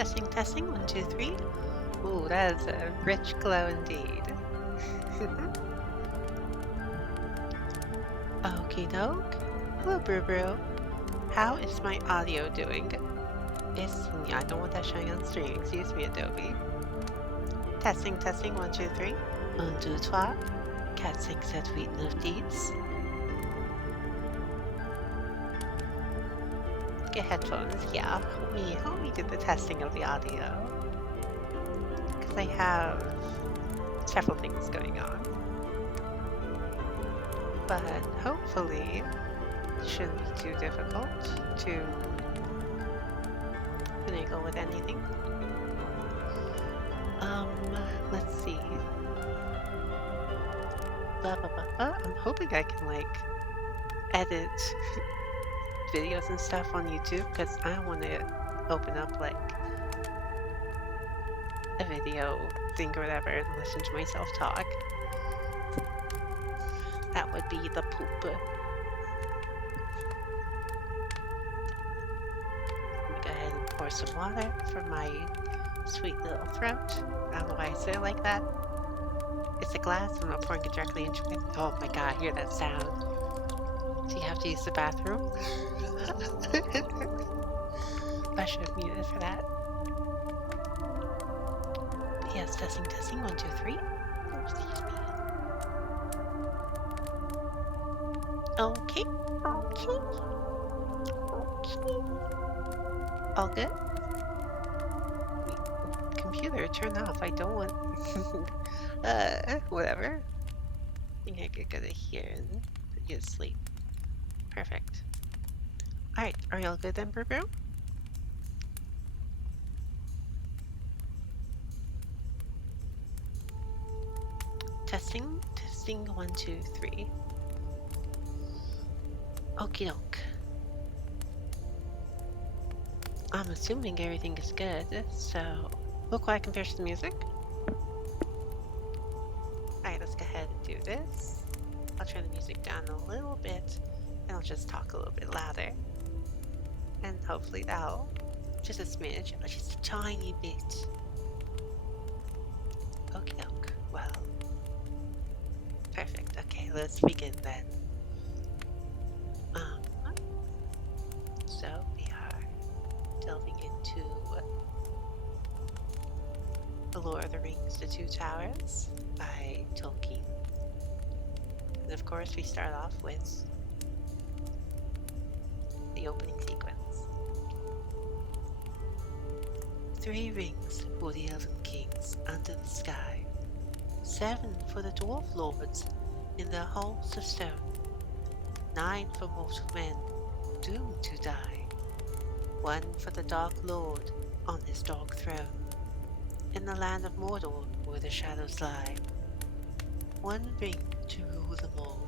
Testing, testing, 1, 2, 3. Ooh, that is a rich glow indeed. Okie doke. Hello, Brew Brew. How is my audio doing? Yeah, I don't want that showing on stream. Excuse me, Adobe. Testing, testing, 1, 2, 3. 1, 2, 3. 4, 5, 6, 7, 8, 9, 10. Get headphones. Yeah, help me do the testing of the audio. Because I have several things going on. But hopefully it shouldn't be too difficult to finagle with anything. Let's see. Blah, blah, blah, blah. I'm hoping I can edit videos and stuff on YouTube because I want to open up a video thing or whatever and listen to myself talk. That would be the poop. Let me go ahead and pour some water for my sweet little throat. I don't know why I say it like that. It's a glass, I'm not pouring it directly into it. Oh my god, hear that sound. Do you have to use the bathroom? I should have muted for that. Yes, testing, testing, 1, 2, 3. Oh, excuse me. Okay. All good? Computer, turn off. I don't want... whatever. I think I could go to here and put you to sleep. Perfect. Alright, are y'all good then, Brew Brew? Testing, testing, 1, 2, 3. Okie doke. I'm assuming everything is good, so look while I can finish the music. Alright, let's go ahead and do this. I'll turn the music down a little bit, and I'll just talk a little bit louder. And hopefully that'll, just a smidge, just a tiny bit. Okie doke. Well, perfect. Okay, let's begin then. So we are delving into The Lord of the Rings, The Two Towers by Tolkien. And of course we start off with the opening sequence. 3 rings for the Elven Kings under the sky, 7 for the Dwarf Lords in their halls of stone, 9 for mortal men doomed to die, 1 for the Dark Lord on his dark throne, in the land of Mordor where the shadows lie. 1 ring to rule them all,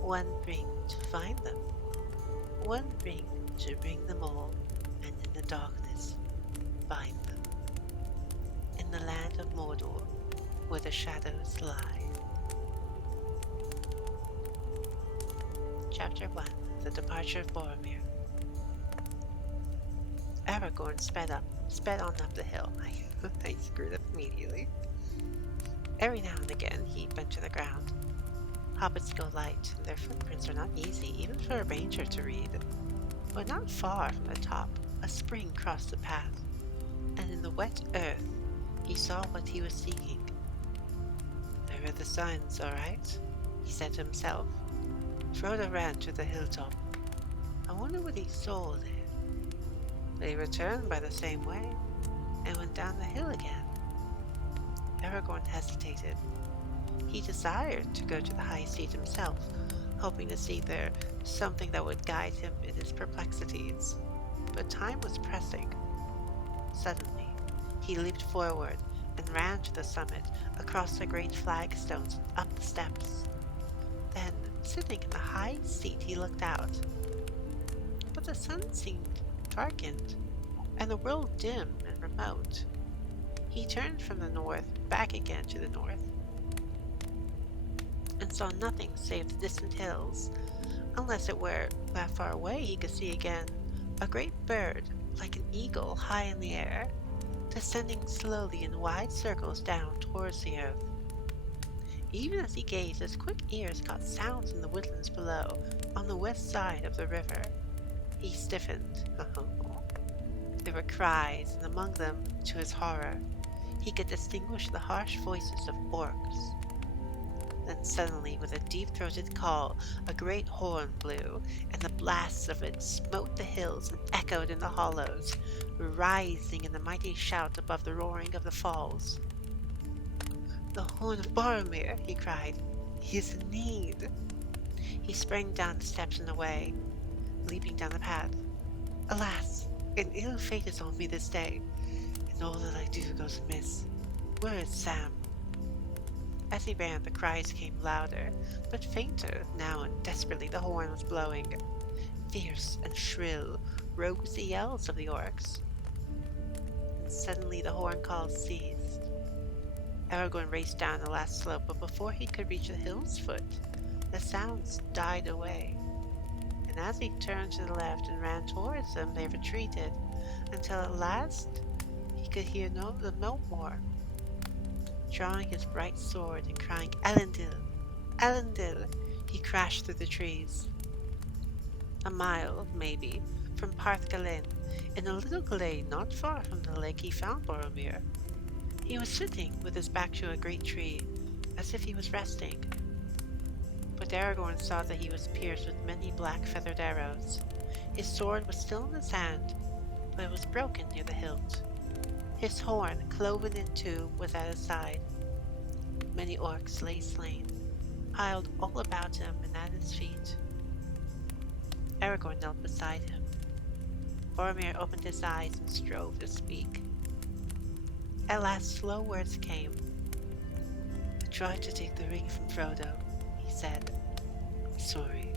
1 ring to find them, 1 ring to bring them all, and in the darkness find them. In the land of Mordor where the shadows lie. Chapter 1. The Departure of Boromir. Aragorn sped on up the hill. I screwed up immediately. Every now and again he bent to the ground. Hobbits go light, and their footprints are not easy even for a ranger to read. But not far from the top, a spring crossed the path, and in the wet earth he saw what he was seeking. There are the signs, all right, he said to himself. Frodo ran to the hilltop. I wonder what he saw there. But he returned by the same way, and went down the hill again. Aragorn hesitated. He desired to go to the high seat himself, hoping to see there something that would guide him in his perplexities. But time was pressing. Suddenly, he leaped forward and ran to the summit, across the great flagstones, up the steps. Then, sitting in the high seat, he looked out. But the sun seemed darkened, and the world dim and remote. He turned from the north, back again to the north, and saw nothing save the distant hills. Unless it were that far away he could see again a great bird like an eagle high in the air, descending slowly in wide circles down towards the earth. Even as he gazed, his quick ears caught sounds in the woodlands below, on the west side of the river. He stiffened. There were cries, and among them, to his horror, he could distinguish the harsh voices of orcs. Then suddenly, with a deep-throated call, a great horn blew, and the blasts of it smote the hills and echoed in the hollows, rising in a mighty shout above the roaring of the falls. "The horn of Boromir!" he cried. "He is in need!" He sprang down the steps and away, leaping down the path. "Alas! An ill fate is on me this day, and all that I do goes amiss. Where is Sam?" As he ran, the cries came louder, but fainter now, and desperately the horn was blowing. Fierce and shrill rose the yells of the orcs. And suddenly the horn calls ceased. Aragorn raced down the last slope, but before he could reach the hill's foot, the sounds died away. And as he turned to the left and ran towards them, they retreated, until at last he could hear them no more. Drawing his bright sword and crying, "Elendil! Elendil!" he crashed through the trees. A mile, maybe, from Parth Galen, in a little glade not far from the lake, he found Boromir. He was sitting with his back to a great tree, as if he was resting. But Aragorn saw that he was pierced with many black feathered arrows. His sword was still in his hand, but it was broken near the hilt. His horn, cloven in two, was at his side. Many orcs lay slain, piled all about him and at his feet. Aragorn knelt beside him. Boromir opened his eyes and strove to speak. At last slow words came. "I tried to take the ring from Frodo," he said. "I'm sorry.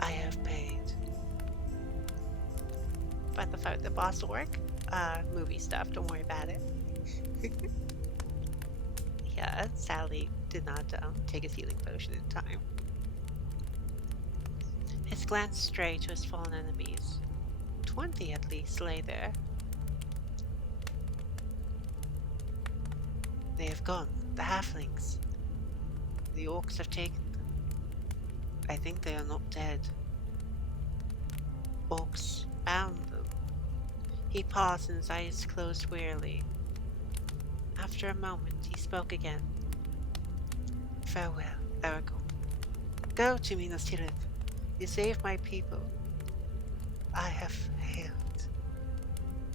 I have paid." But the boss orc? Movie stuff, don't worry about it. Yeah, Sally did not take his healing potion in time. His glance strayed to his fallen enemies. 20 at least lay there. "They have gone, the halflings. The orcs have taken them. I think they are not dead. Orcs bound them." He paused and his eyes closed wearily. After a moment, he spoke again. "Farewell, Aragorn. Go to Minas Tirith. You saved my people. I have failed."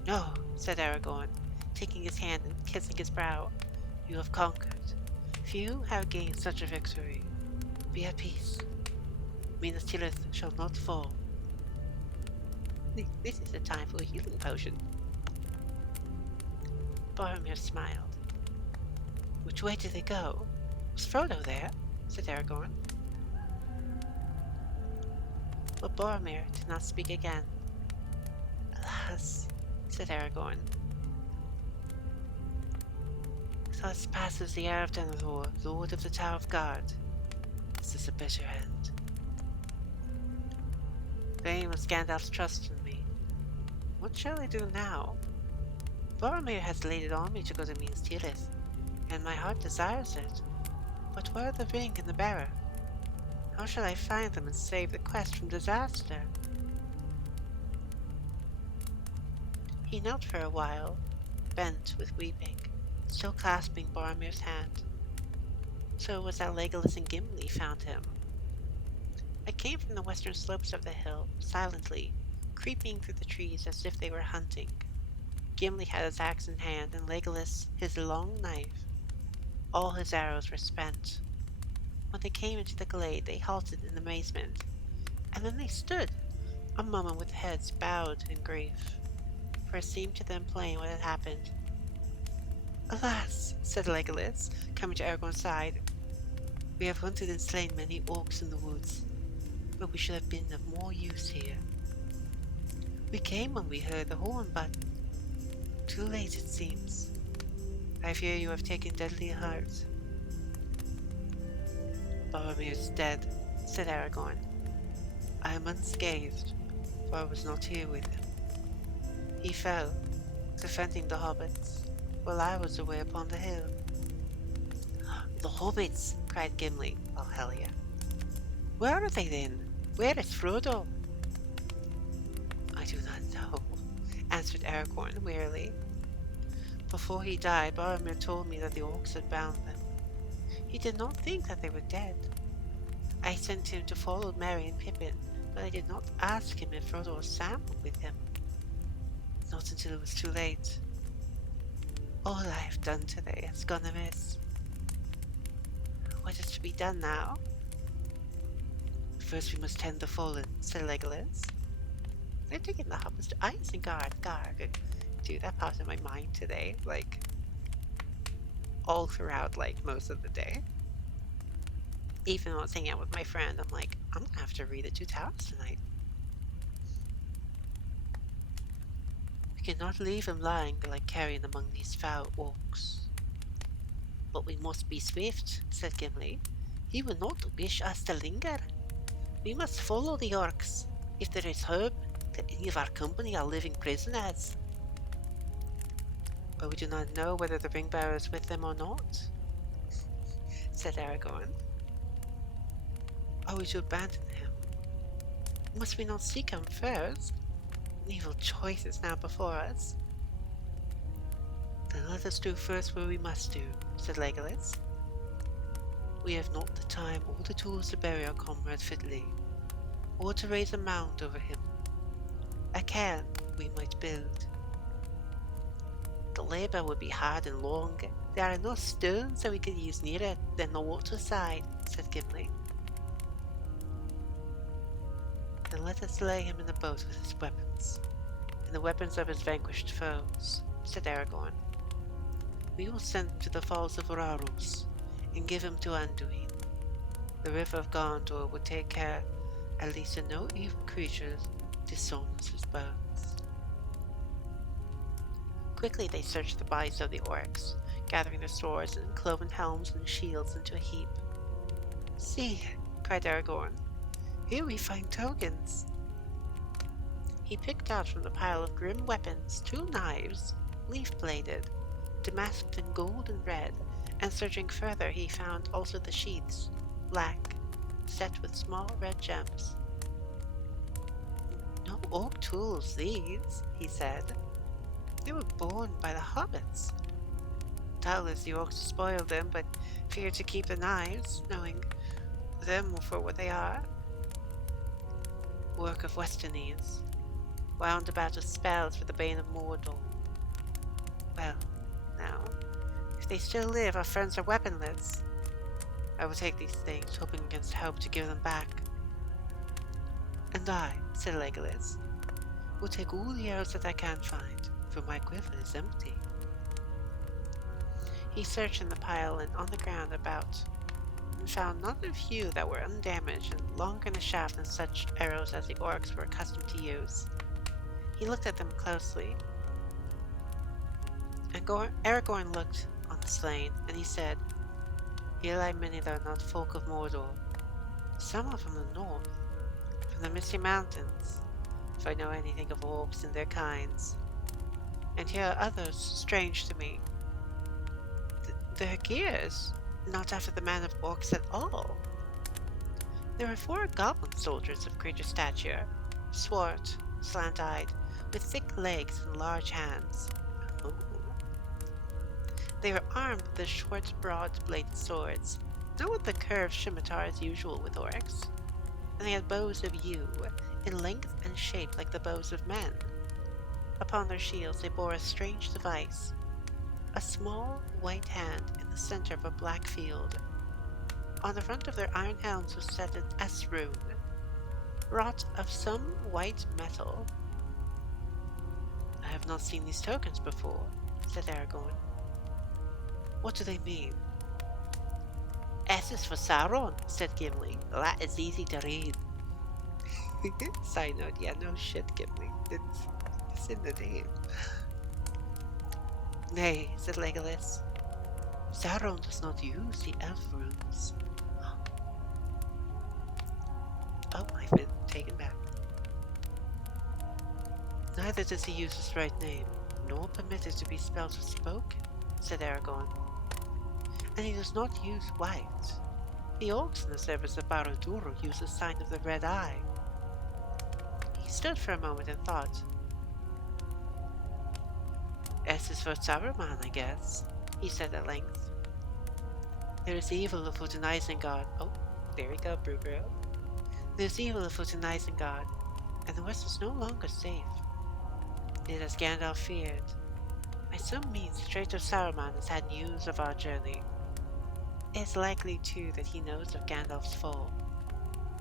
"No," said Aragorn, taking his hand and kissing his brow. "You have conquered. Few have gained such a victory. Be at peace. Minas Tirith shall not fall." This is the time for a healing potion. Boromir smiled. "Which way did they go? Was Frodo there?" said Aragorn. But Boromir did not speak again. "Alas," said Aragorn. "Thus passes the heir of Denethor, Lord of the Tower of God. This is a bitter end. Vain was Gandalf's trust in me. What shall I do now? Boromir has laid it on me to go to Minas Tirith, and my heart desires it. But where are the ring and the bearer? How shall I find them and save the quest from disaster?" He knelt for a while, bent with weeping, still clasping Boromir's hand. So it was that Legolas and Gimli found him. I came from the western slopes of the hill, silently, creeping through the trees as if they were hunting. Gimli had his axe in hand, and Legolas his long knife. All his arrows were spent. When they came into the glade, they halted in amazement, and then they stood, a moment with heads bowed in grief, for it seemed to them plain what had happened. "Alas," said Legolas, coming to Aragorn's side, "we have hunted and slain many orcs in the woods, but we should have been of more use here. We came when we heard the horn, but too late it seems. I fear you have taken deadly hurt." "Boromir is dead," said Aragorn. "I am unscathed, for I was not here with him." He fell, defending the hobbits, while I was away upon the hill. The hobbits! Cried Gimli. Oh, hell yeah. Where are they then? Where is Frodo? I do not know, answered Aragorn wearily. Before he died, Boromir told me that the orcs had bound them. He did not think that they were dead. I sent him to follow Merry and Pippin, but I did not ask him if Frodo or Sam were with him. Not until it was too late. All I have done today has gone amiss. What is to be done now? First we must tend the fallen, said Legolas. They're taking the hobbits to Isengard. Dude, that popped in my mind today, like, all throughout, like, most of the day. Even when I was hanging out with my friend, I'm like, I'm gonna have to read the Two Towers tonight. We cannot leave him lying like carrion among these foul orcs. But we must be swift, said Gimli. He will not wish us to linger. We must follow the orcs, if there is hope that any of our company are living prisoners. But we do not know whether the ring bearer is with them or not, said Aragorn. Are we to abandon him? Must we not seek him first? An evil choice is now before us. Then let us do first what we must do, said Legolas. We have not the time or the tools to bury our comrade fitly, or to raise a mound over him. A cairn we might build. The labour would be hard and long. There are no stones that we could use nearer than the waterside, said Gimli. Then let us lay him in the boat with his weapons, and the weapons of his vanquished foes, said Aragorn. We will send him to the falls of Rauros, and give him to Anduin. The river of Gondor will take care at least that no evil creatures dishonors his bones. Quickly they searched the bodies of the orcs, gathering their swords and cloven helms and shields into a heap. See, cried Aragorn, here we find tokens. He picked out from the pile of grim weapons 2 knives, leaf-bladed, damasked in gold and red, and searching further he found also the sheaths, black, set with small red gems. No orc tools these, he said. They were borne by the hobbits. Doubtless the orcs spoiled them, but feared to keep the knives, knowing them for what they are. Work of Westernese, wound about with spells for the bane of Mordor. Well, now, if they still live, our friends are weaponless. I will take these things, hoping against hope to give them back. And I, said Legolas, will take all the arrows that I can find, for my quiver is empty. He searched in the pile and on the ground about, and found not a few that were undamaged and longer in a shaft than such arrows as the orcs were accustomed to use. He looked at them closely. And Aragorn looked on the slain, and he said, Here lie many that are not folk of Mordor. Some are from the north, from the Misty Mountains, if I know anything of orcs and their kinds. And here are others strange to me. Their gears, not after the man of orcs at all. There were 4 goblin soldiers of greater stature, swart, slant-eyed, with thick legs and large hands. Oh. They were armed with the short, broad-bladed swords, not with the curved scimitars usual with orcs, and they had bows of yew, in length and shape like the bows of men. Upon their shields they bore a strange device, a small white hand in the center of a black field. On the front of their iron helms was set an S rune, wrought of some white metal. I have not seen these tokens before, said Aragorn. What do they mean? S is for Sauron, said Gimli. That is easy to read. Side note, yeah, no shit, Gimli. It's in the name. Nay, said Legolas. Sauron does not use the elf runes. Oh, I've been taken back. Neither does he use his right name, nor permit it to be spelled or spoken, said Aragorn. And he does not use white. The orcs in the service of Barad-dûr use the sign of the red eye. He stood for a moment and thought. S is for Saruman, I guess, he said at length. There is evil afoot in Isengard. Oh, there we go, Brew. There is evil afoot in Isengard, and the west is no longer safe. It as Gandalf feared. By some means the traitor Saruman has had news of our journey. It is likely, too, that he knows of Gandalf's fall.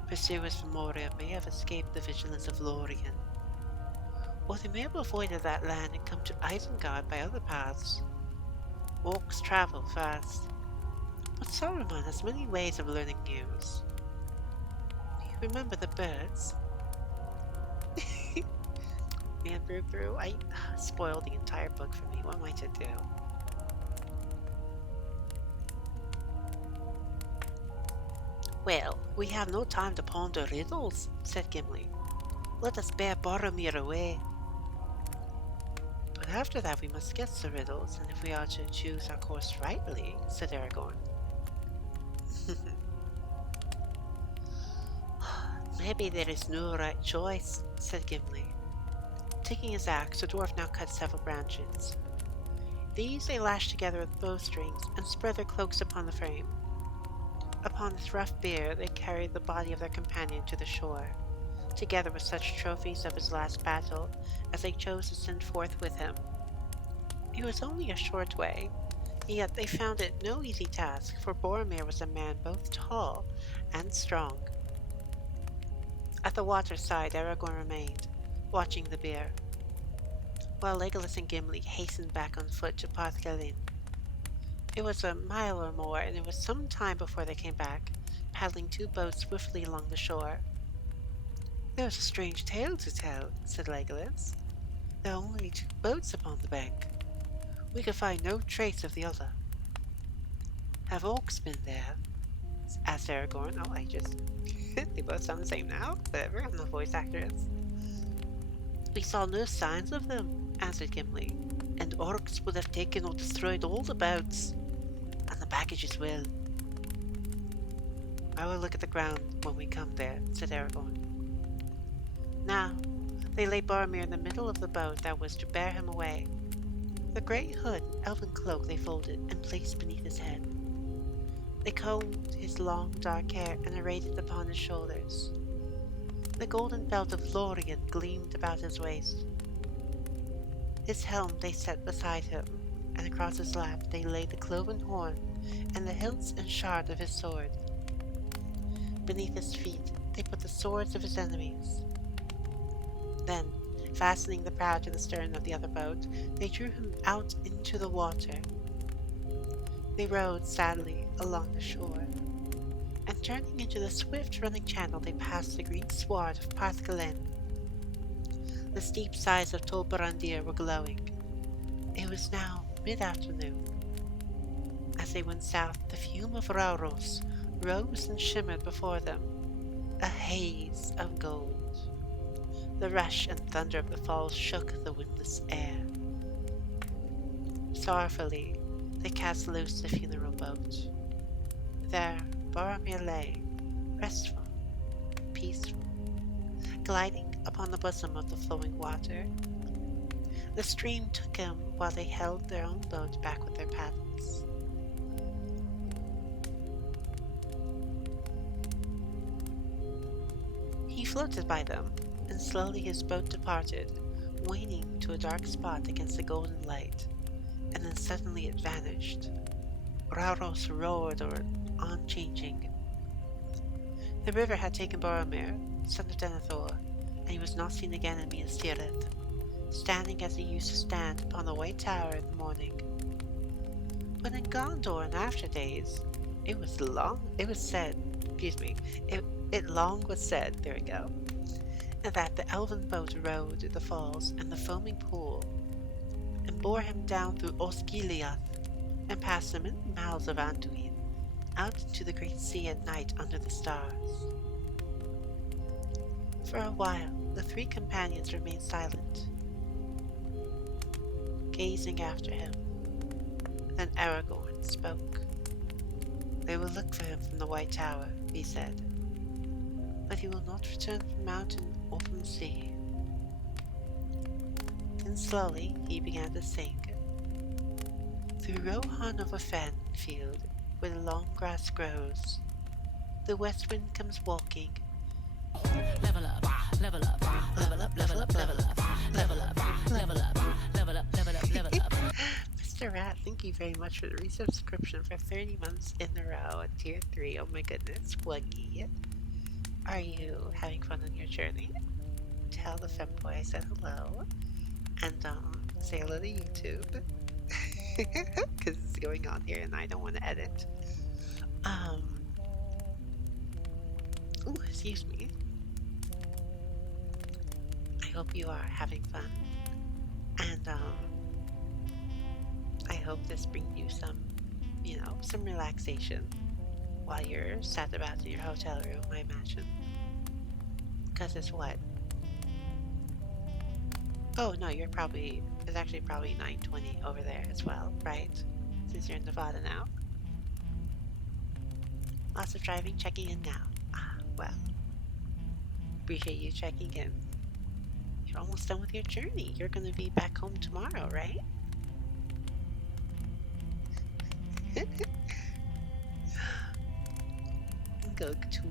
Pursuers from Moria may have escaped the vigilance of Lorien, or they may have avoided that land and come to Isengard by other paths. Orcs travel fast, but Saruman has many ways of learning news. You remember the birds? Man, Brew, I spoiled the entire book for me. What am I to do? Well, we have no time to ponder riddles, said Gimli. Let us bear Boromir away. But after that we must guess the riddles, and if we are to choose our course rightly, said Aragorn. Maybe there is no right choice, said Gimli. Taking his axe, the dwarf now cut several branches. These they lashed together with bowstrings and spread their cloaks upon the frame. Upon this rough bier they carried the body of their companion to the shore, together with such trophies of his last battle as they chose to send forth with him. It was only a short way, yet they found it no easy task, for Boromir was a man both tall and strong. At the water's side Aragorn remained, watching the bier, while Legolas and Gimli hastened back on foot to Parthgelin. It was a mile or more, and it was some time before they came back, paddling two boats swiftly along the shore. There was a strange tale to tell, said Legolas. There are only two boats upon the bank. We could find no trace of the other. Have orcs been there? Asked Aragorn. Oh, they both sound the same now. Whatever, I'm no voice actress. We saw no signs of them, answered Gimli, and orcs would have taken or destroyed all the boats, and the baggage as well. I will look at the ground when we come there, said Aragorn. Now, they laid Boromir in the middle of the boat that was to bear him away. The great hood and elven cloak they folded and placed beneath his head. They combed his long dark hair and arrayed it upon his shoulders. The golden belt of Lorien gleamed about his waist. His helm they set beside him, and across his lap they laid the cloven horn and the hilts and shard of his sword. Beneath his feet they put the swords of his enemies. Then, fastening the prow to the stern of the other boat, they drew him out into the water. They rowed sadly along the shore, and turning into the swift running channel they passed the green sward of Parthgelin. The steep sides of Tol Barandir were glowing. It was now mid-afternoon. As they went south, the fume of Rauros rose and shimmered before them, a haze of gold. The rush and thunder of the falls shook the windless air. Sorrowfully, they cast loose the funeral boat. There, Boromir lay, restful, peaceful, gliding upon the bosom of the flowing water. The stream took him while they held their own boat back with their paddles. He floated by them, and slowly his boat departed, waning to a dark spot against the golden light, and then suddenly it vanished. Rauros roared unchanging. The river had taken Boromir, son of Denethor, and he was not seen again in Minas Tirith, standing as he used to stand upon the White Tower in the morning. But in Gondor in after days, it long was said, there we go, that the elven boat rode the falls and the foaming pool, and bore him down through Osgiliath, and past the many mouths of Anduin, out into the great sea at night under the stars. For a while, the three companions remained silent. gazing after him. Then Aragorn spoke. "They will look for him from the White Tower," he said, "but he will not return from mountain or from sea." Then slowly he began to sing. "Through Rohan of a fen field where the long grass grows, the west wind comes walking. Level up, level up, level up, level up, level up, level up, level up, level up, level up, level up. Mr. Rat, thank you very much for the resubscription for 30 months in a row at tier 3. Oh my goodness, Wuggy. Are you having fun on your journey? Tell the femboy I said hello. And say hello to YouTube. Because it's going on here and I don't want to edit. Ooh, excuse me. I hope you are having fun. And I hope this brings you some, some relaxation while you're sat about in your hotel room, I imagine. Because it's what? Oh, no, it's actually probably 9:20 over there as well, right? Since you're in Nevada now. Lots of driving, checking in now. Ah, well. Appreciate you checking in. You're almost done with your journey. You're going to be back home tomorrow, right? Go to.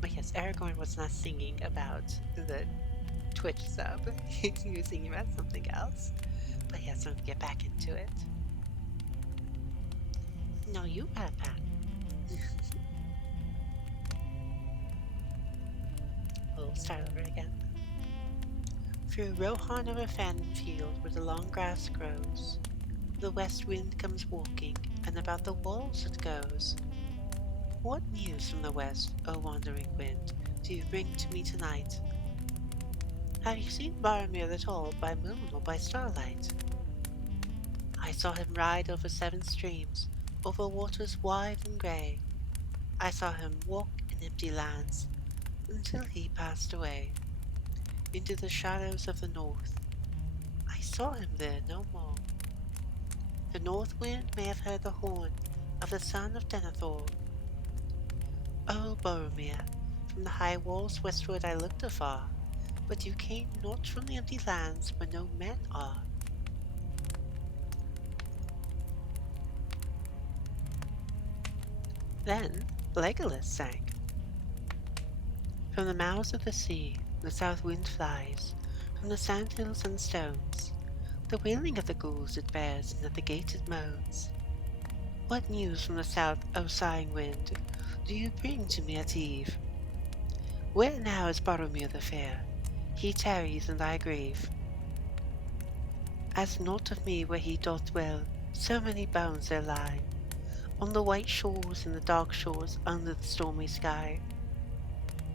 But yes, Aragorn was not singing about the Twitch sub. He was singing about something else. But yes, I'm going to get back into it. No, you got that. We'll start over again. Through Rohan of a fen field where the long grass grows, the west wind comes walking, and about the walls it goes. What news from the west, O wandering wind, do you bring to me tonight? Have you seen Boromir the Tall by moon or by starlight? I saw him ride over 7 streams, over waters wide and grey. I saw him walk in empty lands, until he passed away, into the shadows of the north. I saw him there no more. The north wind may have heard the horn of the son of Denethor. O Boromir, from the high walls westward I looked afar, but you came not from the empty lands where no men are. Then Legolas sang. From the mouths of the sea, the south wind flies, from the sandhills and stones. The wailing of the ghouls it bears, and at the gate it moans. What news from the south, O sighing wind, do you bring to me at eve? Where now is Boromir the fair? He tarries in thy grave. As naught of me where he doth dwell, so many bones there lie, on the white shores and the dark shores under the stormy sky.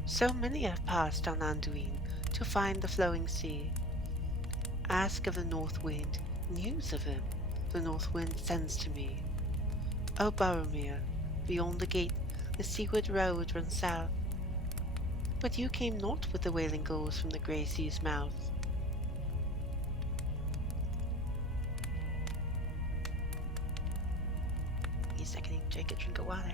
So many have passed on Anduin to find the flowing sea. Ask of the north wind news of him, the north wind sends to me. O Boromir, beyond the gate the seaward road runs south, but you came not with the wailing gulls from the grey sea's mouth. He's seconding Jake a drink of water.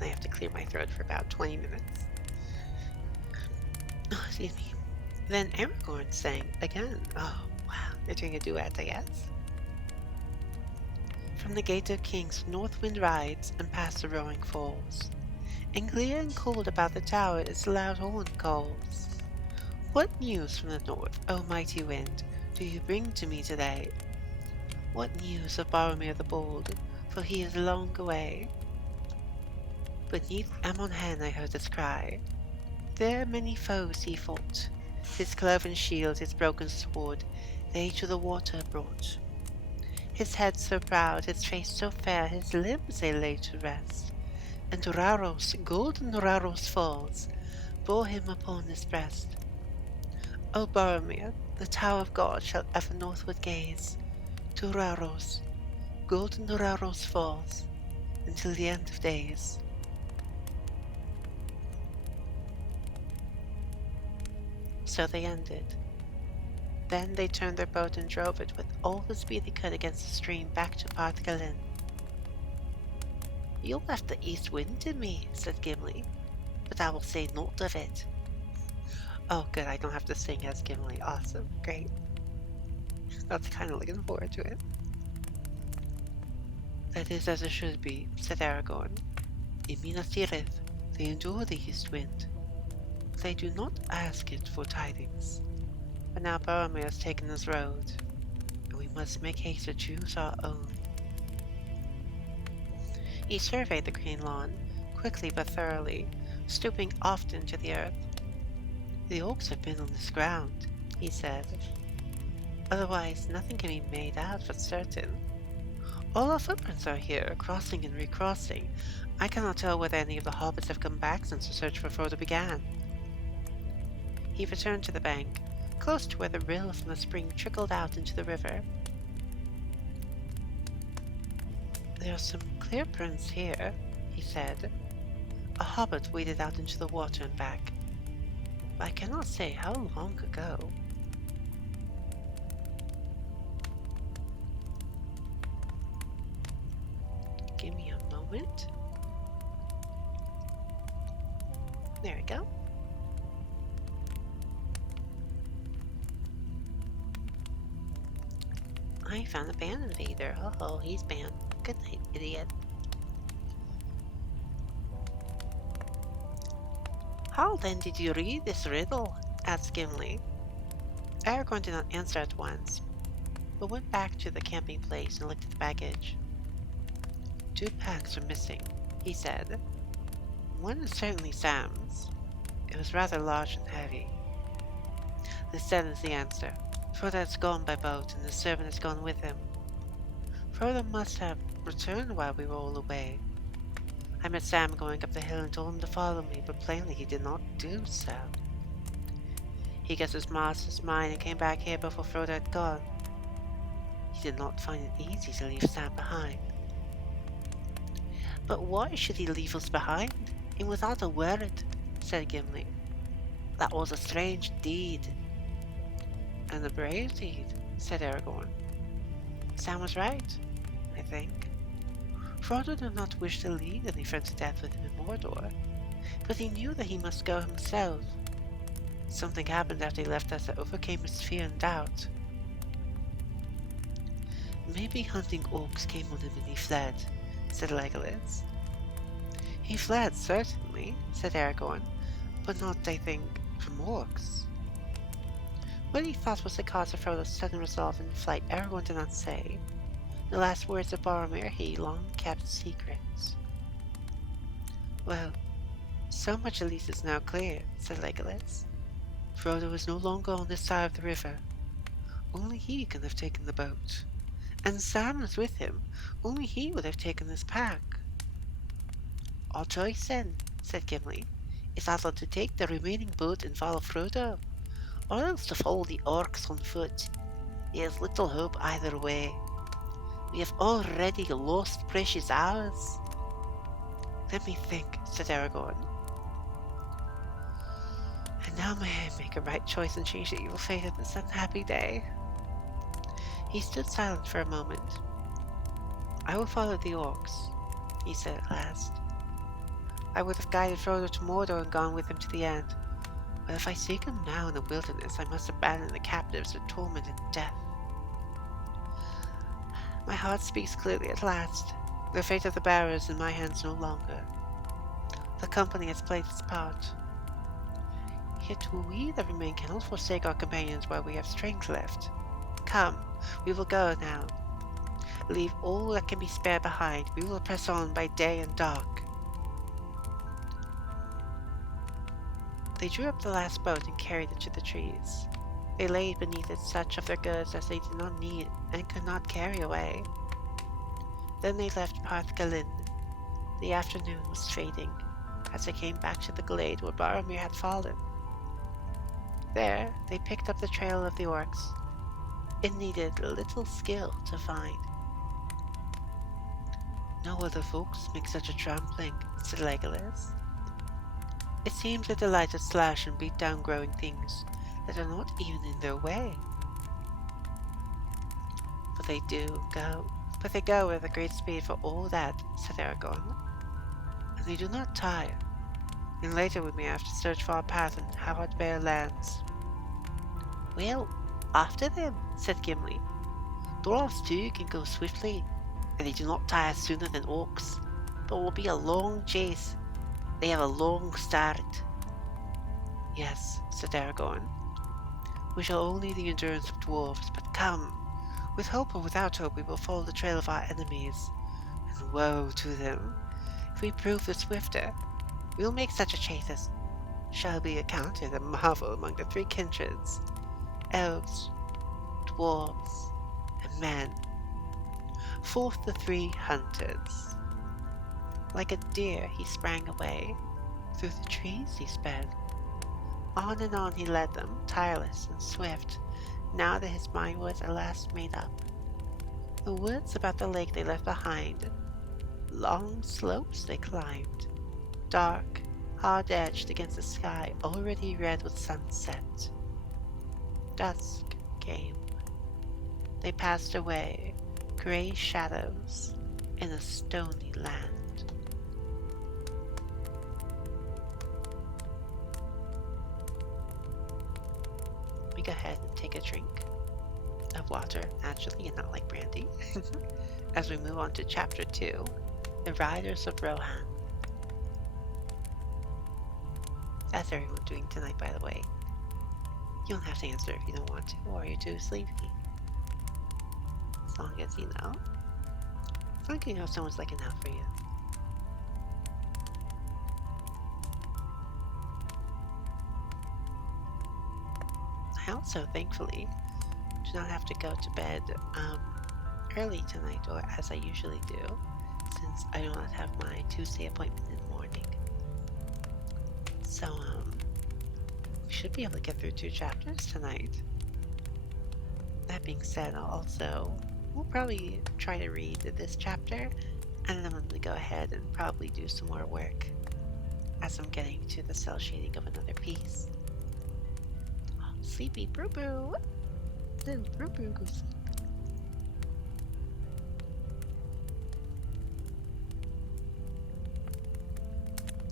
I have to clear my throat for about 20 minutes. Oh, excuse me. Then Aragorn sang again. Oh, wow. They're doing a duet, I guess. From the Gate of Kings, north wind rides and past the roaring falls, and clear and cold about the tower its loud horn calls. What news from the north, O mighty wind, do you bring to me today? What news of Boromir the Bold, for he is long away? Beneath Amon Hen I heard his cry. There many foes he fought. His cloven shield, his broken sword, they to the water brought. His head so proud, his face so fair, his limbs they laid to rest. And Raros, golden Raros falls, bore him upon his breast. O Boromir, the Tower of God shall ever northward gaze, To Raros, golden Raros falls, until the end of days. So they ended. Then they turned their boat and drove it with all the speed they could against the stream back to Partgalin. You left the east wind to me, said Gimli, but I will say naught of it. Oh good, I don't have to sing as Gimli. Awesome, great. I was kind of looking forward to it. That is as it should be, said Aragorn. In Minas Tirith, they endure the east wind. They do not ask it for tidings. But now Boromir has taken his road, and we must make haste to choose our own. He surveyed the green lawn, quickly but thoroughly, stooping often to the earth. The orcs have been on this ground, he said. Otherwise, nothing can be made out for certain. All our footprints are here, crossing and recrossing. I cannot tell whether any of the hobbits have come back since the search for Frodo began. He returned to the bank, close to where the rill from the spring trickled out into the river. There are some clear prints here, he said. A hobbit waded out into the water and back. But I cannot say how long ago. Give me a moment. There we go. I found a band invader. Oh, he's banned. Good night, idiot. How then did you read this riddle? Asked Gimli. Aragorn did not answer at once, but went back to the camping place and looked at the baggage. 2 packs are missing, he said. One is certainly Sam's. It was rather large and heavy. This then is the answer. Frodo has gone by boat, and the servant has gone with him. Frodo must have returned while we were all away. I met Sam going up the hill and told him to follow me, but plainly he did not do so. He guessed his master's mind and came back here before Frodo had gone. He did not find it easy to leave Sam behind. But why should he leave us behind, and without a word? Said Gimli. That was a strange deed. And a brave deed, said Aragorn. Sam was right, I think. Frodo did not wish to lead any friend to death with him in Mordor, but he knew that he must go himself. Something happened after he left us that overcame his fear and doubt. Maybe hunting orcs came on him and he fled, said Legolas. He fled, certainly, said Aragorn, but not, I think, from orcs. What he thought was the cause of Frodo's sudden resolve in flight, Aragorn did not say. The last words of Boromir he long kept secrets. Well, so much at least is now clear, said Legolas. Frodo is no longer on this side of the river. Only he can have taken the boat. And Sam is with him. Only he would have taken this pack. Our choice then, said Gimli, is either to take the remaining boat and follow Frodo, or else to follow the orcs on foot. There is little hope either way. We have already lost precious hours. Let me think, said Aragorn. And now may I make a right choice and change the evil fate of this unhappy day? He stood silent for a moment. I will follow the orcs, he said at last. I would have guided Frodo to Mordor and gone with him to the end. But if I seek him now in the wilderness, I must abandon the captives to torment and death. My heart speaks clearly at last. The fate of the bearer is in my hands no longer. The company has played its part. Yet we that remain cannot forsake our companions while we have strength left. Come, we will go now. Leave all that can be spared behind. We will press on by day and dark. They drew up the last boat and carried it to the trees. They laid beneath it such of their goods as they did not need and could not carry away. Then they left Partgalin. The afternoon was fading as they came back to the glade where Boromir had fallen. There, they picked up the trail of the orcs. It needed little skill to find. No other folks make such a trampling, said Legolas. It seems they delight to slash and beat down growing things that are not even in their way. But they go with a great speed for all that, said Aragorn. And they do not tire. And later we may have to search for our path in hard bare lands. Well, after them, said Gimli. Dwarves too can go swiftly, and they do not tire sooner than orcs. But it will be a long chase. They have a long start. Yes, said Aragorn. We shall all need the endurance of dwarves, but come. With hope or without hope we will follow the trail of our enemies. And woe to them. If we prove the swifter, we will make such a chase as shall be accounted a marvel among the three kindreds. Elves, dwarves, and men. Forth the three hunters. Like a deer he sprang away. Through the trees he sped. On and on he led them, tireless and swift, now that his mind was at last made up. The woods about the lake they left behind. Long slopes they climbed, dark, hard-edged against a sky already red with sunset. Dusk came. They passed away, grey shadows, in a stony land. We go ahead and take a drink of water, naturally, and not like brandy, as we move on to Chapter 2, The Riders of Rohan. How's everyone doing tonight, by the way? You don't have to answer if you don't want to, or you're too sleepy. As long as you know. As long as you know someone's looking out for you. I also, thankfully, do not have to go to bed early tonight, or as I usually do, since I do not have my Tuesday appointment in the morning. So, we should be able to get through 2 chapters tonight. That being said, we'll probably try to read this chapter, and then I'm going to go ahead and probably do some more work as I'm getting to the cell shading of another piece. Oh, sleepy Boo-Boo! Then Boo-Boo goes sleep.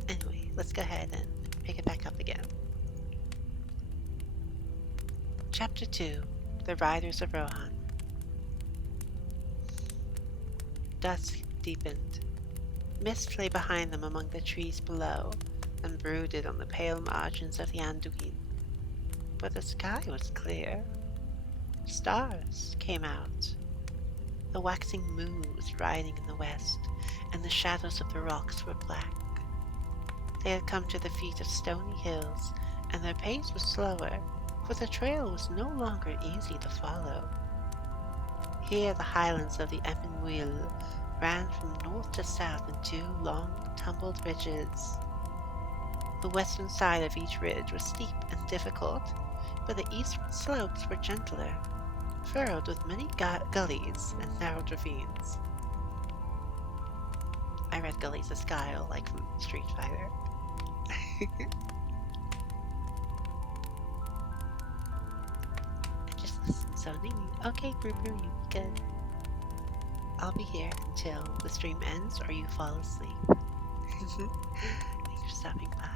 Anyway, let's go ahead and pick it back up again. Chapter 2, The Riders of Rohan. Dusk deepened. Mist lay behind them among the trees below, and brooded on the pale margins of the Anduin. But the sky was clear. Stars came out. The waxing moon was riding in the west, and the shadows of the rocks were black. They had come to the feet of stony hills, and their pace was slower, for the trail was no longer easy to follow. Here the highlands of the Eminwil ran from north to south in 2 long, tumbled ridges. The western side of each ridge was steep and difficult, but the eastward slopes were gentler, furrowed with many gullies and narrow ravines. I read Gullies as Guile, like from Street Fighter. I just listened so neat. Okay, Brew, you be good. I'll be here until the stream ends or you fall asleep. Thanks for stopping by.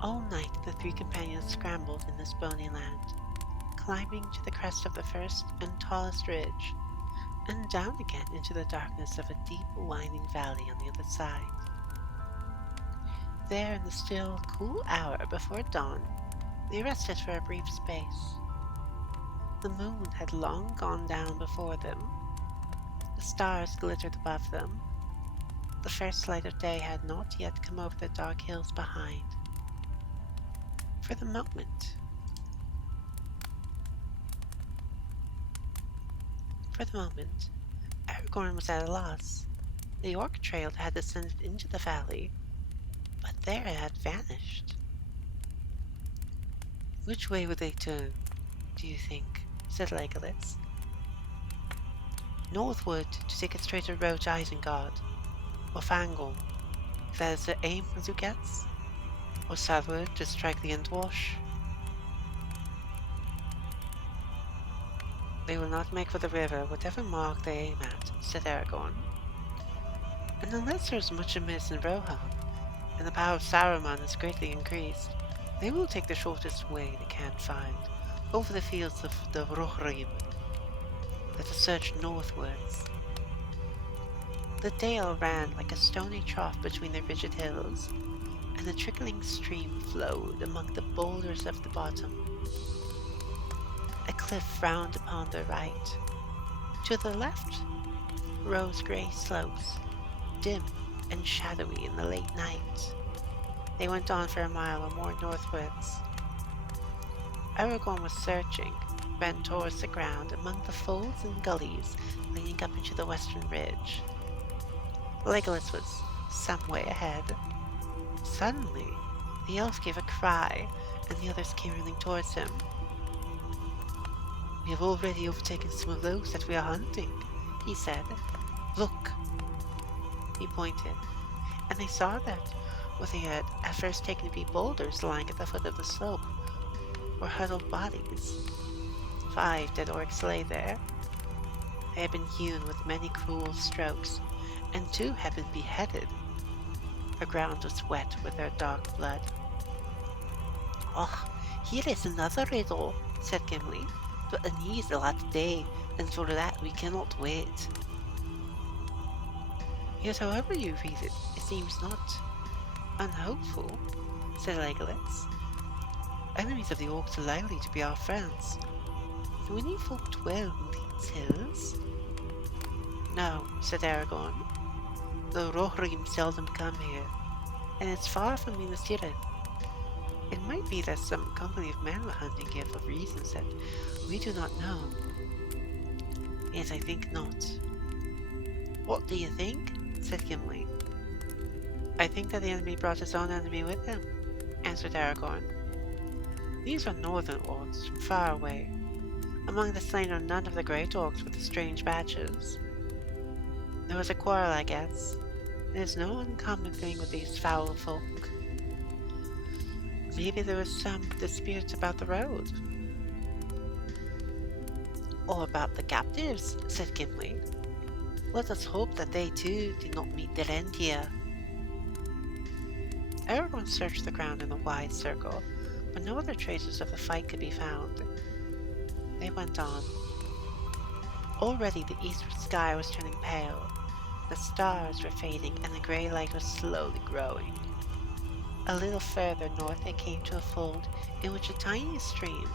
All night the 3 companions scrambled in this bony land, climbing to the crest of the first and tallest ridge, and down again into the darkness of a deep winding valley on the other side. There in the still, cool hour before dawn, they rested for a brief space. The moon had long gone down before them. The stars glittered above them. The first light of day had not yet come over the dark hills behind. For the moment, Aragorn was at a loss. The orc trail had descended into the valley, but there it had vanished. Which way would they turn, do you think? Said Legolas. Northward to take a straighter road to Isengard, or Fangorn, if that is their aim as you guess, or southward to strike the Entwash. They will not make for the river, whatever mark they aim at, said Aragorn. And unless there is much amiss in Rohan, and the power of Saruman is greatly increased, they will take the shortest way they can find, over the fields of the Rohirrim. Let us search northwards. The dale ran like a stony trough between the rigid hills, and a trickling stream flowed among the boulders of the bottom. A cliff frowned upon their right. To the left rose grey slopes, dim and shadowy in the late night. They went on for a mile or more northwards. Aragorn was searching, bent towards the ground among the folds and gullies leading up into the western ridge. Legolas was some way ahead. Suddenly, the elf gave a cry, and the others came running towards him. We have already overtaken some of those that we are hunting, he said. Look! He pointed, and they saw that what they had at first taken to be boulders lying at the foot of the slope were huddled bodies. 5 dead orcs lay there. They had been hewn with many cruel strokes, and 2 had been beheaded. The ground was wet with their dark blood. Oh, here is another riddle, said Gimli, but it needs a lot day, and for that we cannot wait. Yet however you read it, it seems not unhopeful, said Legolas. Enemies of the orcs are likely to be our friends. Do any folk dwell in these hills? No, said Aragorn. The Rohirrim seldom come here, and it's far from Minas Tirith. It might be that some company of men were hunting here for reasons that we do not know. Yet I think not. What do you think? Said Gimli. I think that the enemy brought his own enemy with him, answered Aragorn. These are northern orcs from far away. Among the slain are none of the great orcs with the strange badges. There was a quarrel, I guess. It is no uncommon thing with these foul folk. Maybe there was some dispute about the road. Or about the captives, said Gimli. Let us hope that they too did not meet their end here. Aragorn searched the ground in a wide circle, but no other traces of the fight could be found. They went on. Already the eastward sky was turning pale. The stars were fading and the grey light was slowly growing. A little further north they came to a fold in which a tiny stream,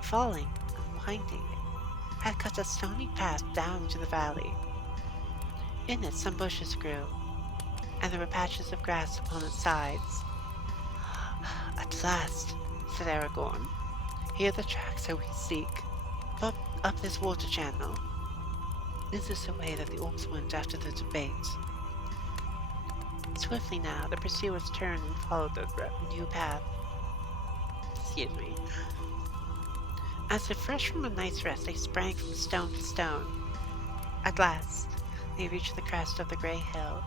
falling and winding, had cut a stony path down into the valley. In it some bushes grew, and there were patches of grass upon its sides. At last, said Aragorn, here are the tracks that we seek. Up this water channel. This is the way that the orcs went after the debate. Swiftly now, the pursuers turned and followed the new path. Excuse me. As if fresh from a night's rest, they sprang from stone to stone. At last, they reached the crest of the grey hill,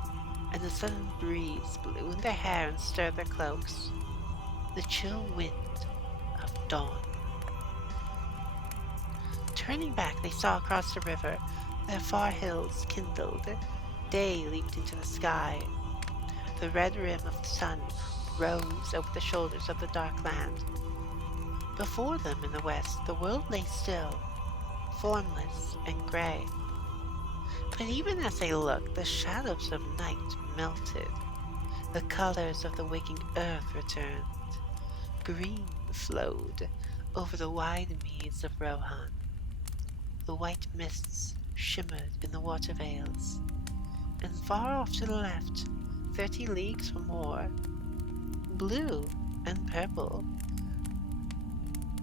and the sudden breeze blew in their hair and stirred their cloaks. The chill wind of dawn. Turning back, they saw across the river, their far hills kindled. Day leaped into the sky. The red rim of the sun rose over the shoulders of the dark land. Before them in the west, the world lay still, formless and grey. But even as they looked, the shadows of night melted. The colors of the waking earth returned. Green flowed over the wide meads of Rohan. The white mists shimmered in the water veils, and far off to the left, 30 leagues or more, blue and purple,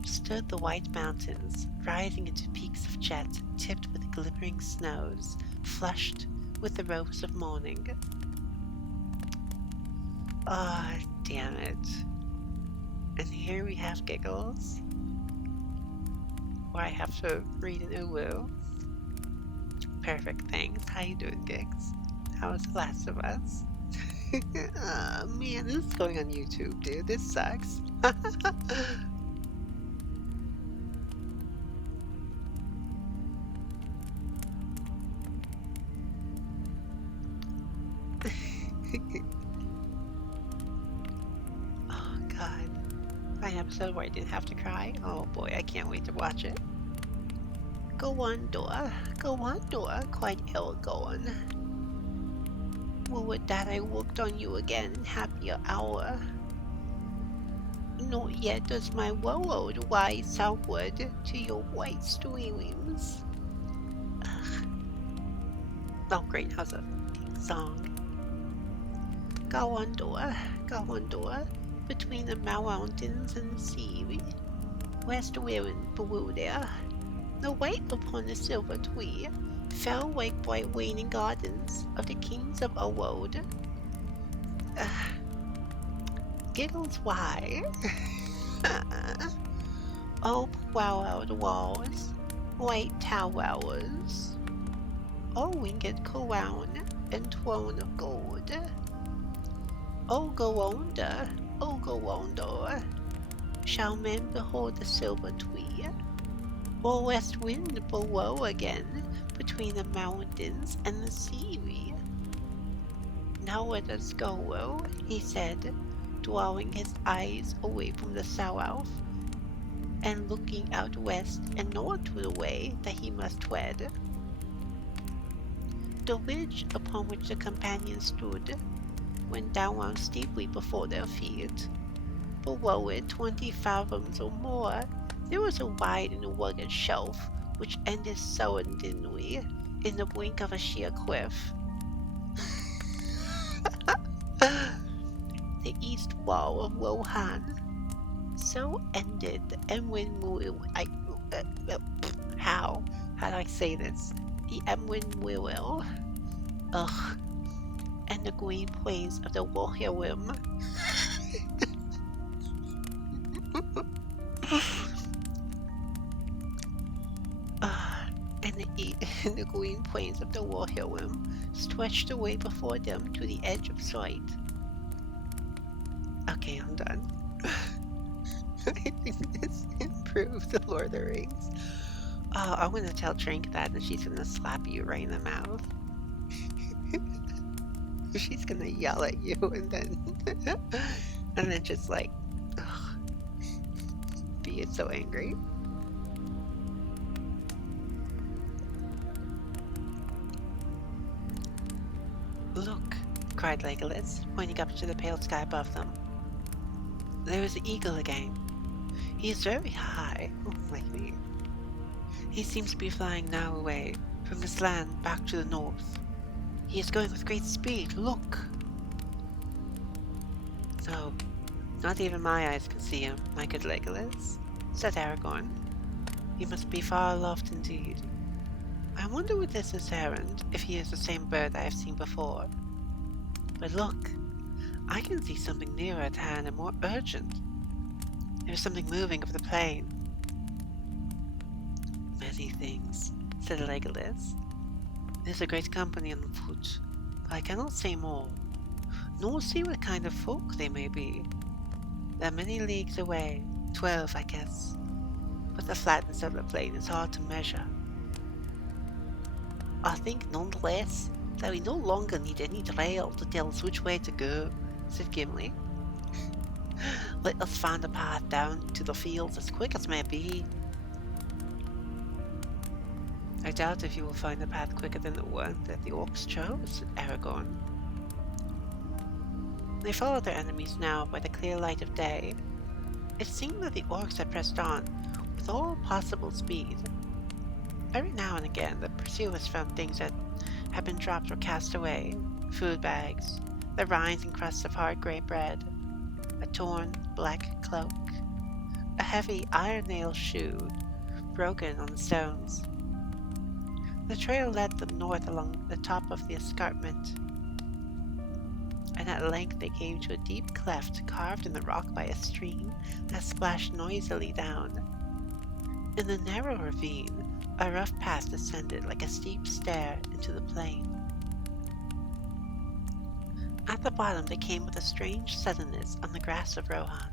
stood the white mountains, rising into peaks of jet tipped with glimmering snows, flushed with the robes of morning. Ah, damn it. And here we have Giggles, where I have to read an uwu. Perfect, thanks. How you doing, Gigs? How was The Last of Us? Oh, man, this is going on YouTube, dude. This sucks. Oh, God. An episode where I didn't have to cry? Oh, boy, I can't wait to watch it. Go on, Dora. Go on, Dora. Quite ill going. Would that I worked on you again in happier hour. Not yet does my world rise southward to your white streams. Oh, great, how's a song? Go on, Dora, between the mountains and the sea. West wind blew there. The weight upon the silver tree fell like bright waning gardens of the kings of our world. Giggles, why? Oh, flowered walls, white towers, oh, winged crown and throne of gold. Oh, go under, shall men behold the silver tree, or west wind blow again between the mountains and the sea? Now let us go, he said, drawing his eyes away from the south and looking out west and north to the way that he must tread. The ridge upon which the companions stood went down steeply before their feet. Below it, 20 fathoms or more, there was a wide and rugged shelf which ended suddenly in the brink of a sheer cliff. The east wall of Rohan. So ended the Emwyn how do I say this? The Emwyn Muil. Ugh. And the green plains of the Wohirim. And the green plains of the Wohirim stretched away before them to the edge of sight. Okay, I'm done. I think this improves the Lord of the Rings. Oh, I'm gonna tell Trink that and she's gonna slap you right in the mouth. She's gonna yell at you and then just like, ugh, be so angry. Look, cried Legolas, pointing up to the pale sky above them. There is the eagle again. He is very high, like me. He seems to be flying now away from this land back to the north. He is going with great speed, look! No, not even my eyes can see him, my good Legolas, said Aragorn. He must be far aloft indeed. I wonder what this is errand, if he is the same bird I have seen before. But look, I can see something nearer at hand and more urgent. There is something moving over the plain. Many things, said Legolas. There is a great company on foot, but I cannot say more, nor see what kind of folk they may be. They are many leagues away, 12, I guess, but the flatness of the plain is hard to measure. I think nonetheless that we no longer need any trail to tell us which way to go, said Gimli. Let us find a path down to the fields as quick as may be. I doubt if you will find the path quicker than the one that the orcs chose, said Aragorn. They followed their enemies now by the clear light of day. It seemed that the orcs had pressed on with all possible speed. Every now and again the pursuers found things that had been dropped or cast away, food bags, the rinds and crusts of hard grey bread, a torn black cloak, a heavy iron-nailed shoe broken on the stones. The trail led them north along the top of the escarpment. and at length they came to a deep cleft carved in the rock by a stream that splashed noisily down. In the narrow ravine, a rough path descended like a steep stair into the plain. At the bottom they came with a strange suddenness on the grass of Rohan.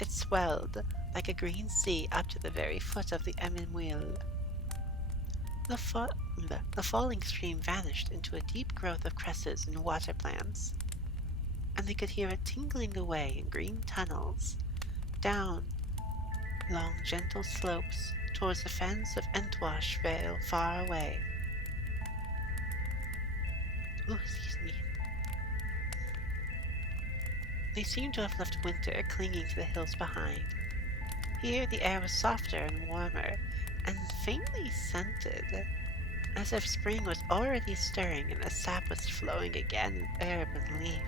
It swelled like a green sea up to the very foot of the Emmenwil. The falling stream vanished into a deep growth of cresses and water plants, and they could hear it tingling away in green tunnels, down long gentle slopes towards the fens of Entwash Vale far away. Oh, excuse me. They seemed to have left winter clinging to the hills behind. Here the air was softer and warmer, and faintly scented, as if spring was already stirring and the sap was flowing again in herb and leaf.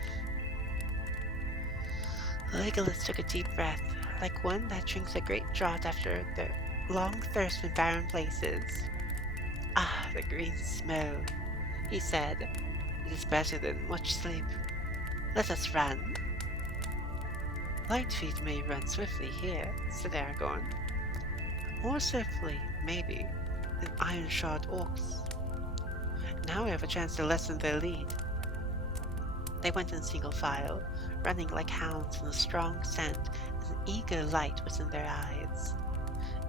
Legolas took a deep breath, like one that drinks a great draught after the long thirst in barren places. Ah, the green smell, he said. It is better than much sleep. Let us run. Light feet may run swiftly here, said Aragorn. More swiftly, maybe, than iron-shod orcs. Now we have a chance to lessen their lead. They went in single file, running like hounds in a strong scent, and an eager light was in their eyes.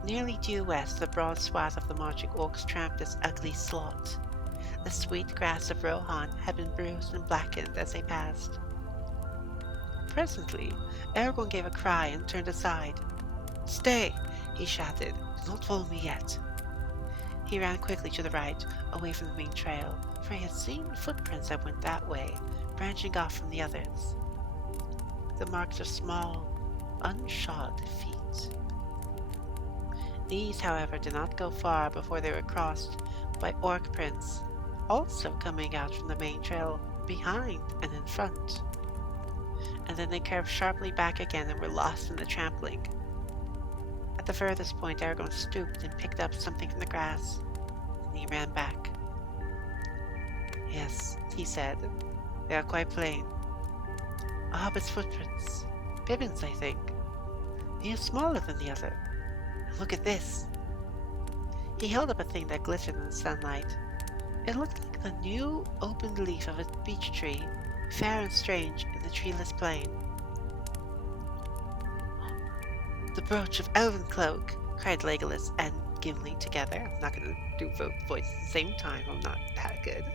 Nearly due west, the broad swath of the marching orcs tramped its ugly slot. The sweet grass of Rohan had been bruised and blackened as they passed. Presently, Aragorn gave a cry and turned aside. "Stay!" he shouted. "Do not follow me yet." He ran quickly to the right, away from the main trail, for he had seen footprints that went that way, branching off from the others. The marks of small, unshod feet. These, however, did not go far before they were crossed by orc prints, also coming out from the main trail behind and in front. And then they curved sharply back again and were lost in the trampling. At the furthest point, Aragorn stooped and picked up something from the grass, and he ran back. "Yes," he said, "they are quite plain. A hobbit's footprints. Pippin's, I think. He is smaller than the other. And look at this." He held up a thing that glittered in the sunlight. It looked like the new opened leaf of a beech tree, fair and strange in the treeless plain. "The brooch of Elvencloak," cried Legolas and Gimli together. I'm not going to do both voices at the same time. I'm not that good.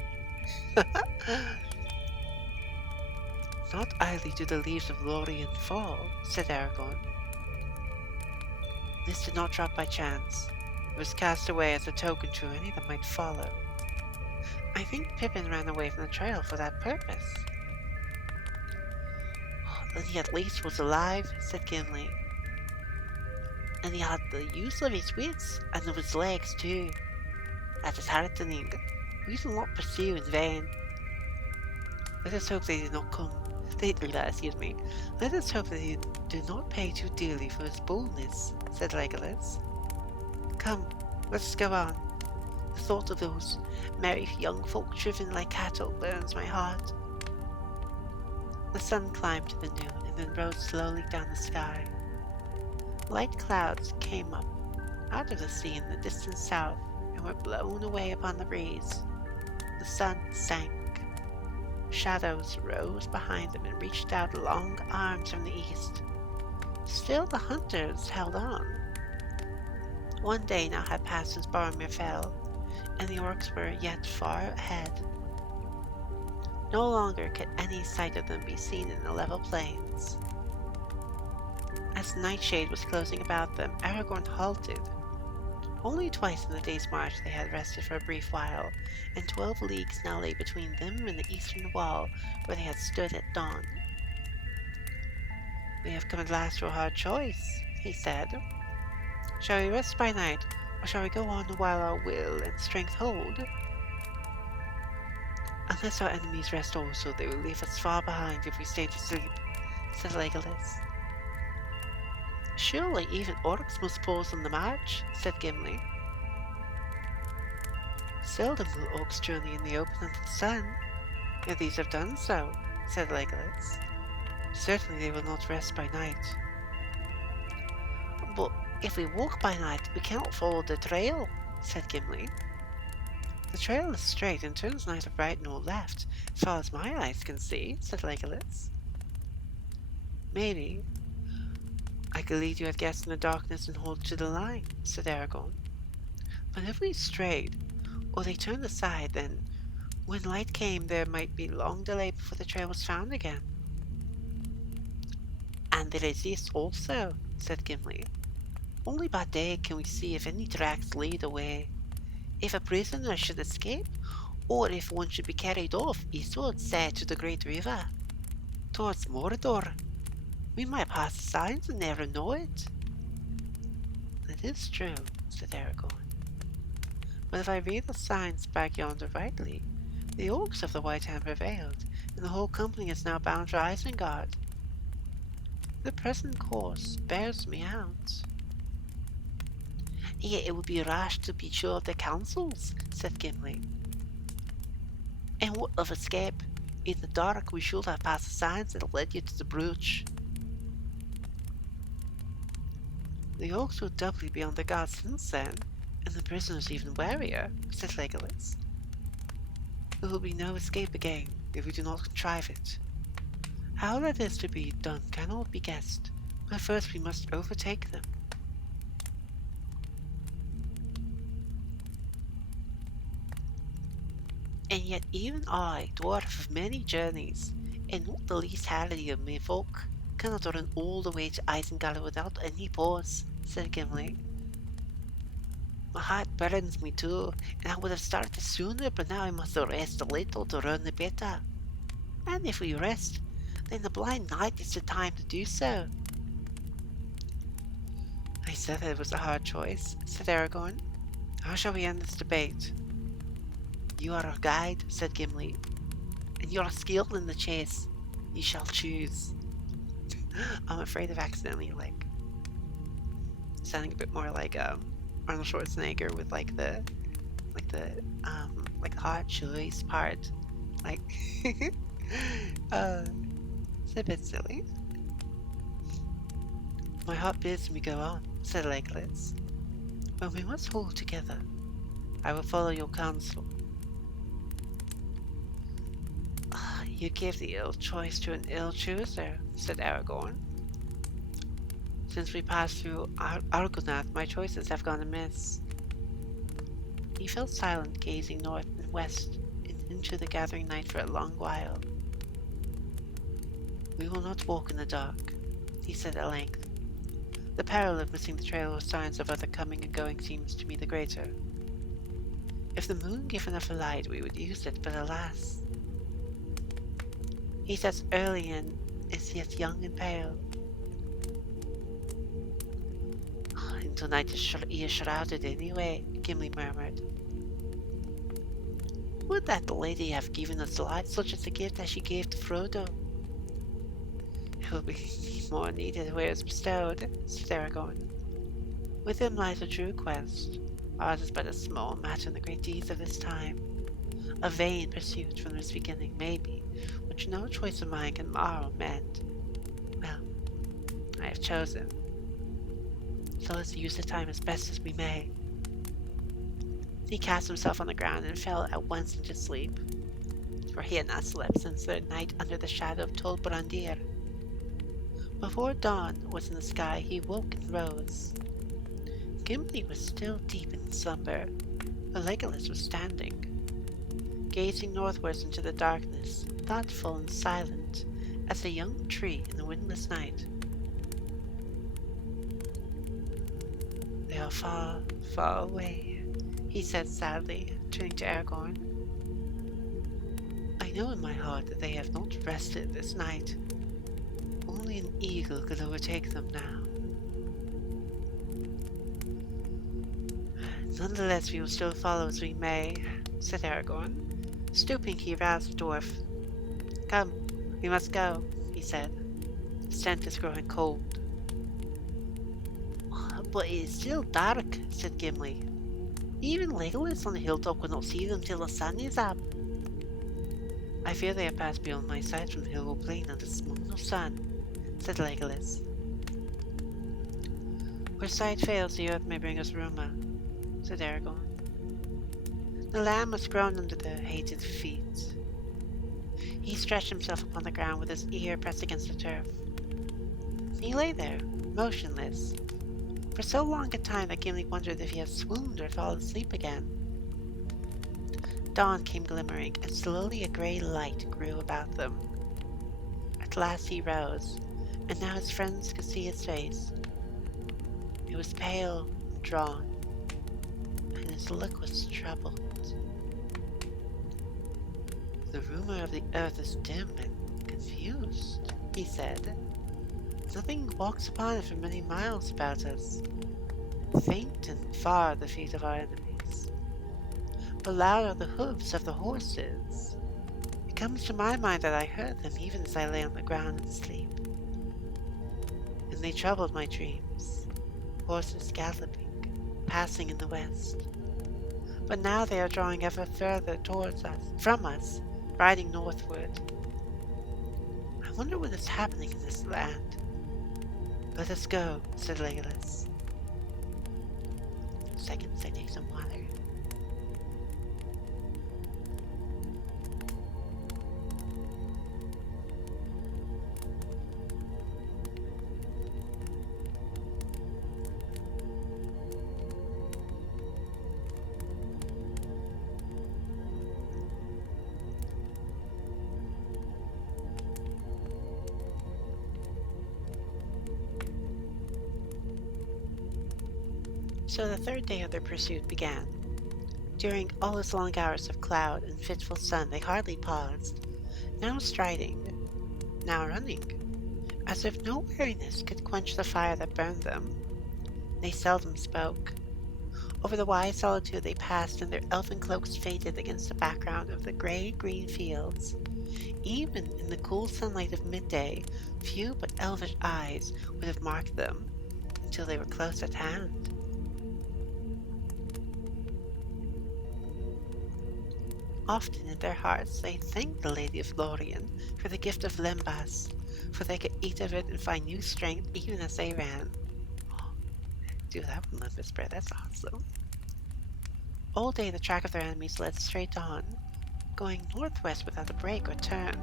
"Not idly do the leaves of Lorien fall," said Aragorn. "This did not drop by chance. It was cast away as a token to any that might follow. I think Pippin ran away from the trail for that purpose." "Then he at least was alive," said Gimli. "And he had the use of his wits, and of his legs too. That is heartening. We shall not pursue in vain. Let us hope they did not come. Let us hope that he did not pay too dearly for his boldness," said Legolas. "Come, let us go on. The thought of those merry young folk driven like cattle burns my heart." The sun climbed to the noon and then rose slowly down the sky. Light clouds came up out of the sea in the distant south and were blown away upon the breeze. The sun sank. Shadows rose behind them and reached out long arms from the east. Still the hunters held on. One day now had passed since Boromir fell, and the orcs were yet far ahead. No longer could any sight of them be seen in the level plains. As nightshade was closing about them, Aragorn halted. Only twice in the day's march they had rested for a brief while, and 12 leagues now lay between them and the eastern wall where they had stood at dawn. "We have come at last to a hard choice," he said. "Shall we rest by night, or shall we go on while our will and strength hold?" "Unless our enemies rest also, they will leave us far behind if we stay to sleep," said Legolas. "Surely even orcs must pause on the march," said Gimli. "Seldom will orcs journey in the open under the sun, yet these have done so," said Legolas. Certainly they will not rest by night. But if we walk by night, we cannot follow the trail, said Gimli. The trail is straight and turns neither right nor left, as far as my eyes can see, said Legolas. Maybe I could lead you at guess in the darkness and hold to the line, said Aragorn. But if we strayed, or they turned aside, then when light came there might be long delay before the trail was found again. And there is this also, said Gimli. Only by day can we see if any tracks lead away. If a prisoner should escape, or if one should be carried off eastward, say to the great river, towards Mordor, we might pass the signs and never know it. That is true, said Aragorn. But if I read the signs back yonder rightly, the orcs of the White Hand prevailed, and the whole company is now bound for Isengard. The present course bears me out. Yet it would be rash to be sure of their counsels, said Gimli. And what of escape? In the dark we should have passed the signs that led you to the brooch. The orcs will doubly be on the guard since then, and the prisoners even warier, said Legolas. There will be no escape again if we do not contrive it. How that is to be done cannot be guessed, but first we must overtake them. And yet even I, dwarf of many journeys, and not the least hardy of my folk, cannot run all the way to Isengard without any pause, said Gimli. My heart burns me too, and I would have started sooner, but now I must rest a little to run the better. And if we rest, then the blind night is the time to do so. I said it was a hard choice, said Aragorn. How shall we end this debate? You are our guide, said Gimli, and you are skilled in the chase. You shall choose. I'm afraid of accidentally, sounding a bit more like Arnold Schwarzenegger with the hard choice part. It's a bit silly. My heart bids me go on, said Legolas. But we must hold together. I will follow your counsel. You give the ill choice to an ill chooser, said Aragorn. Since we passed through Argonath, my choices have gone amiss. He fell silent, gazing north and west and into the gathering night for a long while. We will not walk in the dark, he said at length. The peril of missing the trail or signs of other coming and going seems to me the greater. If the moon gave enough light, we would use it, but alas! He sets early and is yet young and pale. Into night he is shrouded anyway, Gimli murmured. Would that the lady have given us light such as the gift that she gave to Frodo? It will be more needed where it's bestowed, said Aragorn. With him lies a true quest. Ours is but a small matter in the great deeds of this time. A vain pursuit from its beginning, maybe, which no choice of mine can mar or mend. Well, I have chosen. So let's use the time as best as we may. He cast himself on the ground and fell at once into sleep, for he had not slept since the night under the shadow of Tol Brandir. Before dawn was in the sky, he woke and rose. Gimli was still deep in slumber, but Legolas was standing, gazing northwards into the darkness, thoughtful and silent as a young tree in the windless night. They are far, far away, he said sadly, turning to Aragorn. I know in my heart that they have not rested this night. Only an eagle could overtake them now. Nonetheless, we will still follow as we may, said Aragorn. Stooping, he roused the dwarf. Come, we must go, he said. The scent is growing cold. But it is still dark, said Gimli. Even Legolas on the hilltop will not see them till the sun is up. I fear they have passed beyond my sight from the hill or plain under the moon or sun, said Legolas. Where sight fails, the earth may bring us rumour, said Aragorn. The lamb was grown under their hated feet. He stretched himself upon the ground with his ear pressed against the turf. He lay there, motionless, for so long a time that Gimli wondered if he had swooned or fallen asleep again. Dawn came glimmering, and slowly a grey light grew about them. At last he rose, and now his friends could see his face. It was pale and drawn, and his look was troubled. The rumour of the earth is dim and confused, he said. Nothing walks upon it for many miles about us. Faint and far are the feet of our enemies, but loud are the hoofs of the horses. It comes to my mind that I heard them even as I lay on the ground in sleep. And they troubled my dreams, horses galloping, passing in the west. But now they are drawing ever further towards us, from us, riding northward. I wonder what is happening in this land. Let us go, said Legolas. Seconds, I take some water. So the third day of their pursuit began. During all its long hours of cloud and fitful sun they hardly paused, now striding, now running, as if no weariness could quench the fire that burned them. They seldom spoke. Over the wide solitude they passed, and their elfin cloaks faded against the background of the grey-green fields. Even in the cool sunlight of midday, few but elvish eyes would have marked them until they were close at hand. Often in their hearts they thanked the Lady of Lorien for the gift of Lembas, for they could eat of it and find new strength even as they ran. Dude, that one Lembas bread, that's awesome. All day the track of their enemies led straight on, going northwest without a break or turn.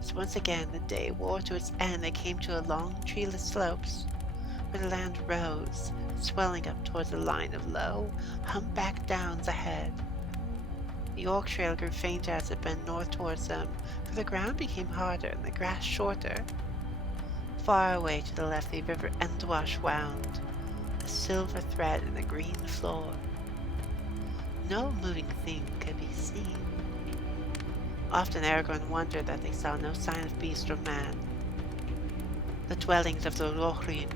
So once again the day wore to its end. They came to a long treeless slopes, where the land rose, swelling up towards a line of low, humpbacked downs ahead. The Orc trail grew fainter as it bent north towards them, for the ground became harder and the grass shorter. Far away to the left the river Endwash wound, a silver thread in the green floor. No moving thing could be seen. Often Aragorn wondered that they saw no sign of beast or man. The dwellings of the Rohirrim,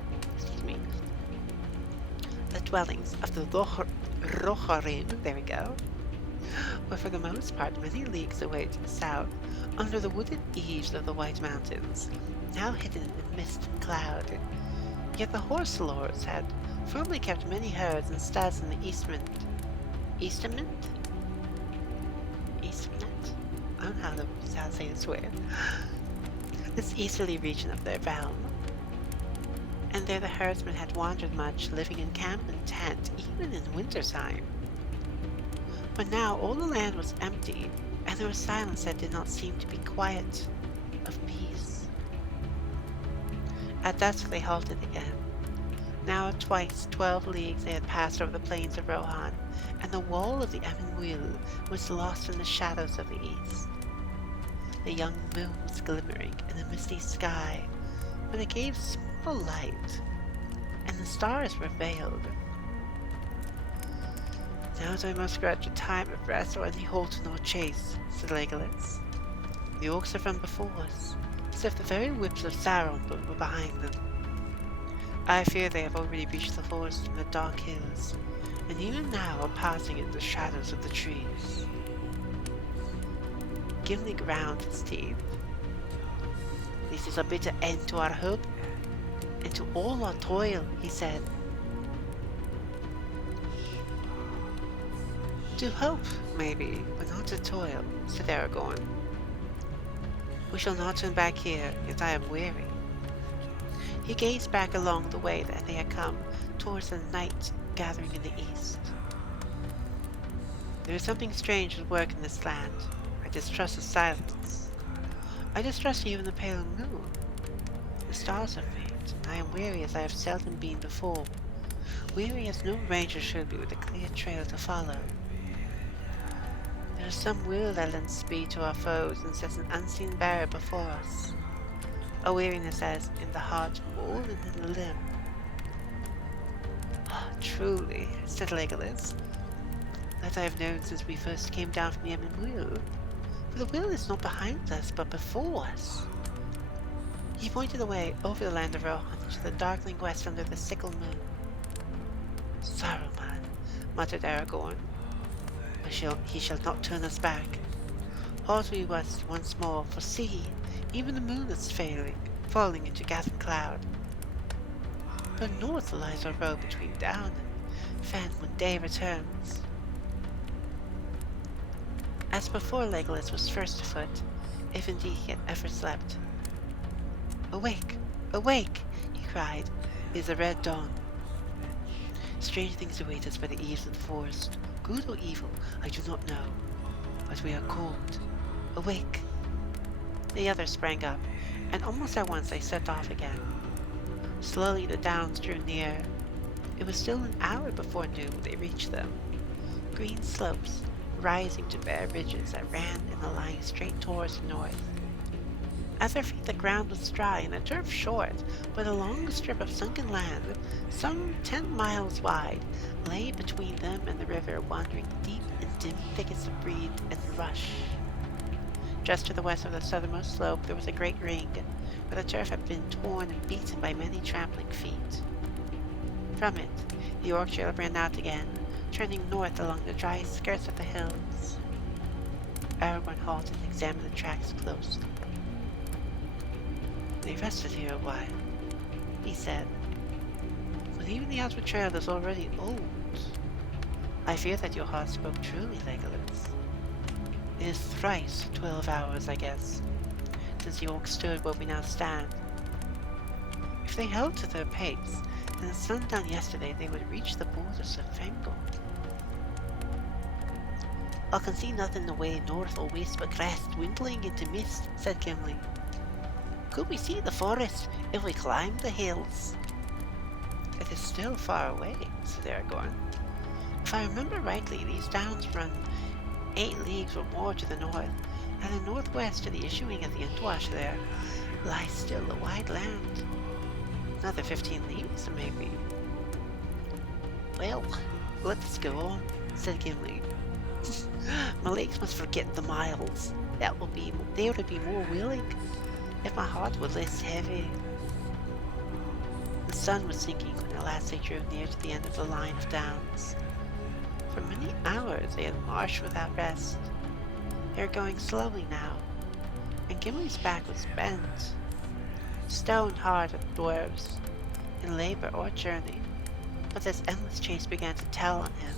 there we go, were for the most part many leagues away to the south, under the wooded eaves of the White Mountains, now hidden in mist and cloud. Yet the horse lords had formerly kept many herds and studs in the Eastment? I don't know how to say this word. This easterly region of their realm. And there the herdsmen had wandered much, living in camp and tent, even in wintertime. But now all the land was empty, and there was silence that did not seem to be quiet, of peace. At dusk they halted again. Now twice 12 leagues they had passed over the plains of Rohan, and the wall of the Evenwil was lost in the shadows of the east. The young moon was glimmering in a misty sky, but it gave small light, and the stars were veiled. Now I must grudge a time of rest or any halt nor chase, said Legolas. The orcs are from before us, as if the very whips of Sauron were behind them. I fear they have already reached the forest and the dark hills, and even now are passing in the shadows of the trees. Gimli ground his teeth. This is a bitter end to our hope, and to all our toil, he said. To hope, maybe, but not to toil, said Aragorn. We shall not turn back here, yet I am weary. He gazed back along the way that they had come, towards the night gathering in the east. There is something strange at work in this land. I distrust the silence. I distrust even the pale moon. The stars are faint, and I am weary as I have seldom been before. Weary as no ranger should be with a clear trail to follow. There is some will that lends speed to our foes and sets an unseen barrier before us. A weariness as in the heart more than in the limb. Truly, said Legolas, that I have known since we first came down from the Emyn Muil. For the will is not behind us, but before us. He pointed away over the land of Rohan to the darkling west under the sickle moon. Saruman, muttered Aragorn, but he shall not turn us back. Halt we west once more, for see, even the moon is falling into gathered cloud. But north lies our road between Down and Fen when day returns. As before, Legolas was first afoot, if indeed he had ever slept. Awake! Awake! He cried. It is the red dawn. Strange things await us by the eaves of the forest. Good or evil, I do not know. But we are called. Awake! The others sprang up, and almost at once they set off again. Slowly the downs drew near. It was still an hour before noon when they reached them. Green slopes, rising to bare ridges that ran in a line straight towards the north. At their feet the ground was dry and the turf short, but a long strip of sunken land, some 10 miles wide, lay between them and the river, wandering deep in dim thickets of reed and rush. Just to the west of the southernmost slope there was a great ring, where the turf had been torn and beaten by many trampling feet. From it, the Orc trail ran out again, turning north along the dry skirts of the hills. Aragorn halted and examined the tracks closely. They rested here a while, he said, but even the outward trail is already old. I fear that your heart spoke truly, Legolas. It is thrice 12 hours, I guess, since the orcs stood where we now stand. If they held to their pace, then at sundown yesterday they would reach the borders of Fangorn. I can see nothing away north or west but grass dwindling into mist, said Gimli. Could we see the forest if we climbed the hills? It is still far away, said Aragorn. If I remember rightly, these downs run 8 leagues or more to the north, and the northwest to the issuing of the Entwash there lies still a wide land. Another 15 leagues, maybe. Well, let us go on, said Gimli. My legs must forget the miles. They would be more willing if my heart were less heavy. The sun was sinking when at last they drew near to the end of the line of downs. For many hours they had marched without rest. They were going slowly now, and Gimli's back was bent. Stone-hearted dwarves, in labor or journey, but this endless chase began to tell on him,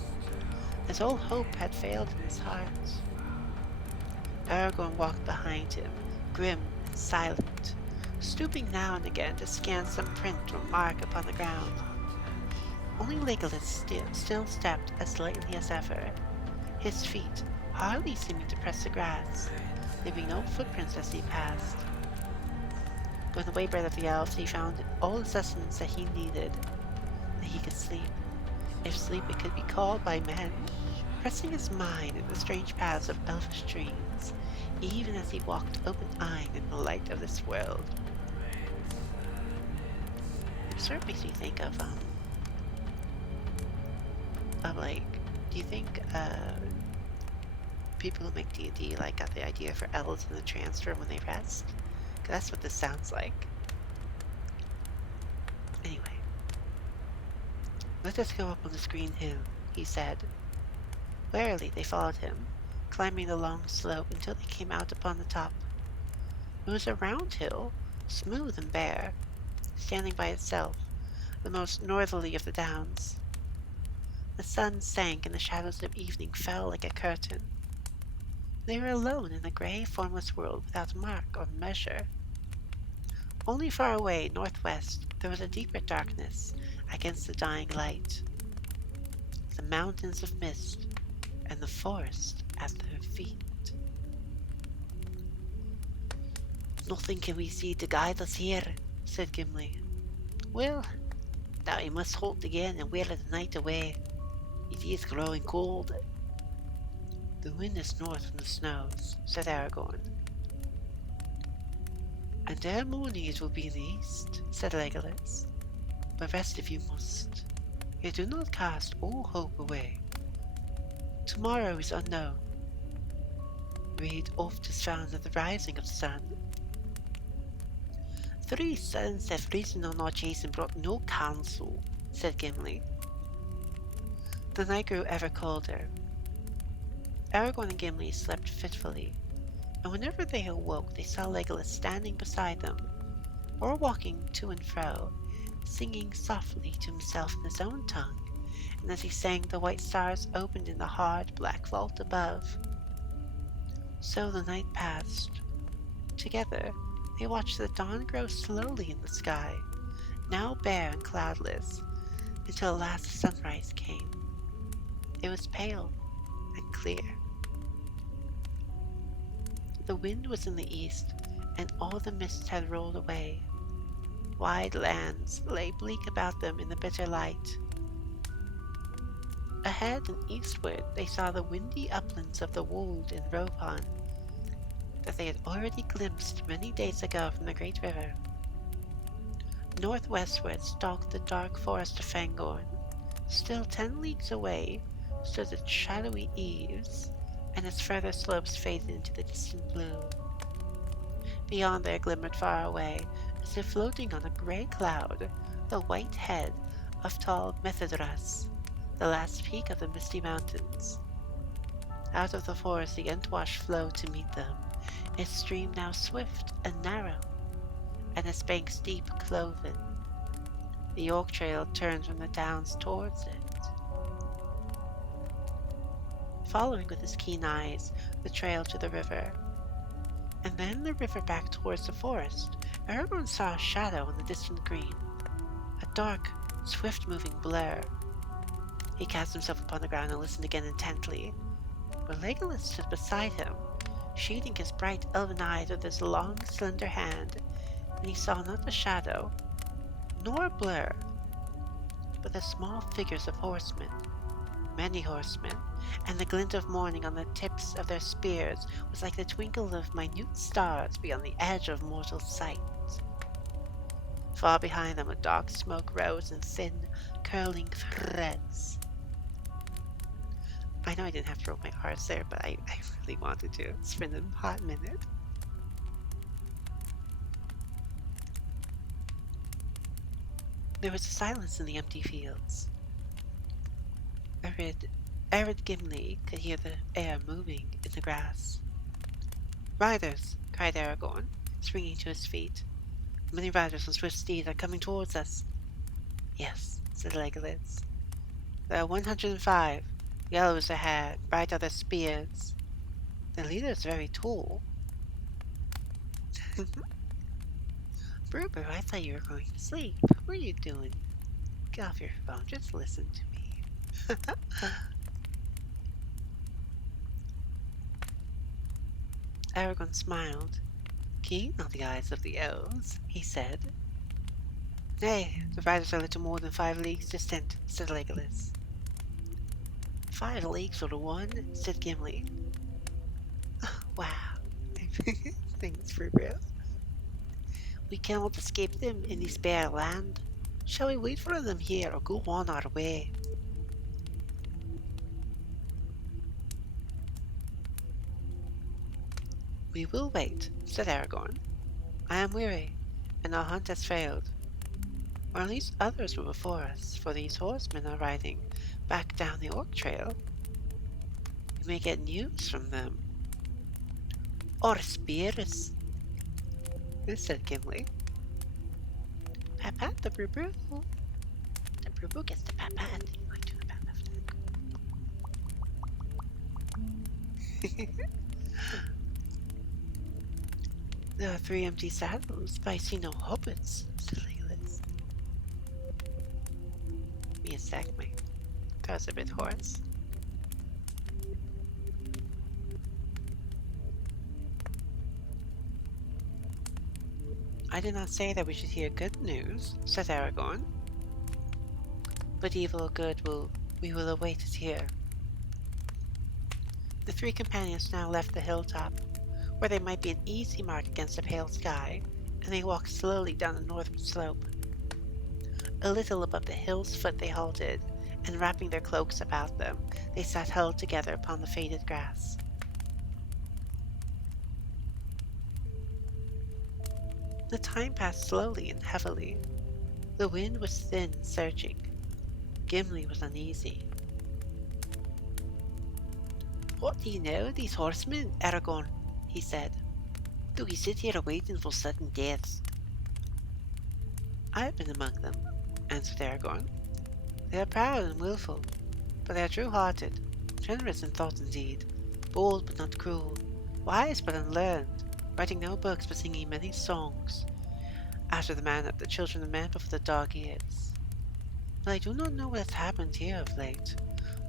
as all hope had failed in his heart. Aragorn walked behind him, grim and silent, stooping now and again to scan some print or mark upon the ground. Only Legolas still stepped as lightly as ever, his feet hardly seeming to press the grass, leaving no footprints as he passed. Going the waybread of the elves, he found all the sustenance that he needed, that he could sleep, if sleep it could be called by men, pressing his mind in the strange paths of elfish dreams, even as he walked open-eyed in the light of this world. It sort of makes me think of like, do you think people who make D&D like got the idea for elves in the transfer when they rest? 'Cause that's what this sounds like. Anyway, let us go up on this green hill, he said. Warily they followed him, climbing the long slope until they came out upon the top. It was a round hill, smooth and bare, standing by itself, the most northerly of the downs. The sun sank and the shadows of evening fell like a curtain. They were alone in a grey, formless world without mark or measure. Only far away, northwest, there was a deeper darkness against the dying light. The mountains of mist and the forest at their feet. Nothing can we see to guide us here, said Gimli. Well, now we must halt again and wear the night away. It is growing cold. The wind is north from the snows, said Aragorn. And ere morning it will be in the east, said Legolas. But rest if you must. Yet do not cast all hope away. Tomorrow is unknown. Read oft is found at the rising of the sun. 3 suns have risen on our chase and brought no counsel, said Gimli. The night grew ever colder. Aragorn and Gimli slept fitfully, and whenever they awoke they saw Legolas standing beside them, or walking to and fro, singing softly to himself in his own tongue, and as he sang the white stars opened in the hard black vault above. So the night passed. Together they watched the dawn grow slowly in the sky, now bare and cloudless, until the last sunrise came. It was pale and clear. The wind was in the east, and all the mists had rolled away. Wide lands lay bleak about them in the bitter light. Ahead and eastward they saw the windy uplands of the wold in Rohan that they had already glimpsed many days ago from the great river. Northwestward stalked the dark forest of Fangorn. Still 10 leagues away stood its shadowy eaves, and its further slopes faded into the distant blue. Beyond there glimmered far away, as if floating on a grey cloud, the white head of tall Methydras, the last peak of the misty mountains. Out of the forest the Entwash flowed to meet them, its stream now swift and narrow, and its banks deep cloven. The York Trail turned from the downs towards it. Following with his keen eyes the trail to the river, and then the river back towards the forest, Aragorn saw a shadow on the distant green, a dark, swift-moving blur. He cast himself upon the ground and listened again intently, but Legolas stood beside him, shading his bright elven eyes with his long, slender hand, and he saw not the shadow, nor a blur, but the small figures of horsemen, many horsemen, and the glint of morning on the tips of their spears was like the twinkle of minute stars beyond the edge of mortal sight. Far behind them a dark smoke rose in thin, curling threads. I know I didn't have to roll my R's there, but I really wanted to. It's been a hot minute. There was a silence in the empty fields. Arid Gimli could hear the air moving in the grass. "Riders!" cried Aragorn, springing to his feet. "Many riders on swift steeds are coming towards us." "Yes," said Legolas. "There are 105. Yellow is their hair, bright are their spears. The leader is very tall." Bruber, I thought you were going to sleep. What are you doing? Get off your phone, just listen to me. Aragorn smiled. "Keen are the eyes of the elves," he said. "Nay, the riders are little more than 5 leagues distant," said Legolas. 5 leagues or 1, said Gimli. Wow. Thanks for real. "We cannot escape them in this bare land. Shall we wait for them here or go on our way?" "We will wait," said Aragorn. "I am weary, and our hunt has failed. Or at least others were before us, for these horsemen are riding back down the Orc Trail. We may get news from them." "Or spears," said Gimli. "Pat pat the brew brew. The brew brew gets the pat pat. I do the pat pat. There are 3 empty saddles, but I see no hobbits, said Legolas. Give me a sec, my throat's a bit hoarse. I did not say that we should hear good news, said Aragorn. But evil or good we will await it here. The 3 companions now left the hilltop, where they might be an easy mark against the pale sky, and they walked slowly down the northward slope. A little above the hill's foot they halted, and wrapping their cloaks about them, they sat huddled together upon the faded grass. The time passed slowly and heavily. The wind was thin and surging. Gimli was uneasy. What do you know of these horsemen, Aragorn? He said. Do we sit here waiting for sudden deaths? I have been among them, answered Aragorn. They are proud and wilful, but they are true-hearted, generous in thought and deed, bold but not cruel, wise but unlearned, writing no books but singing many songs, after the manner of the children of men before the dog ears. But I do not know what has happened here of late,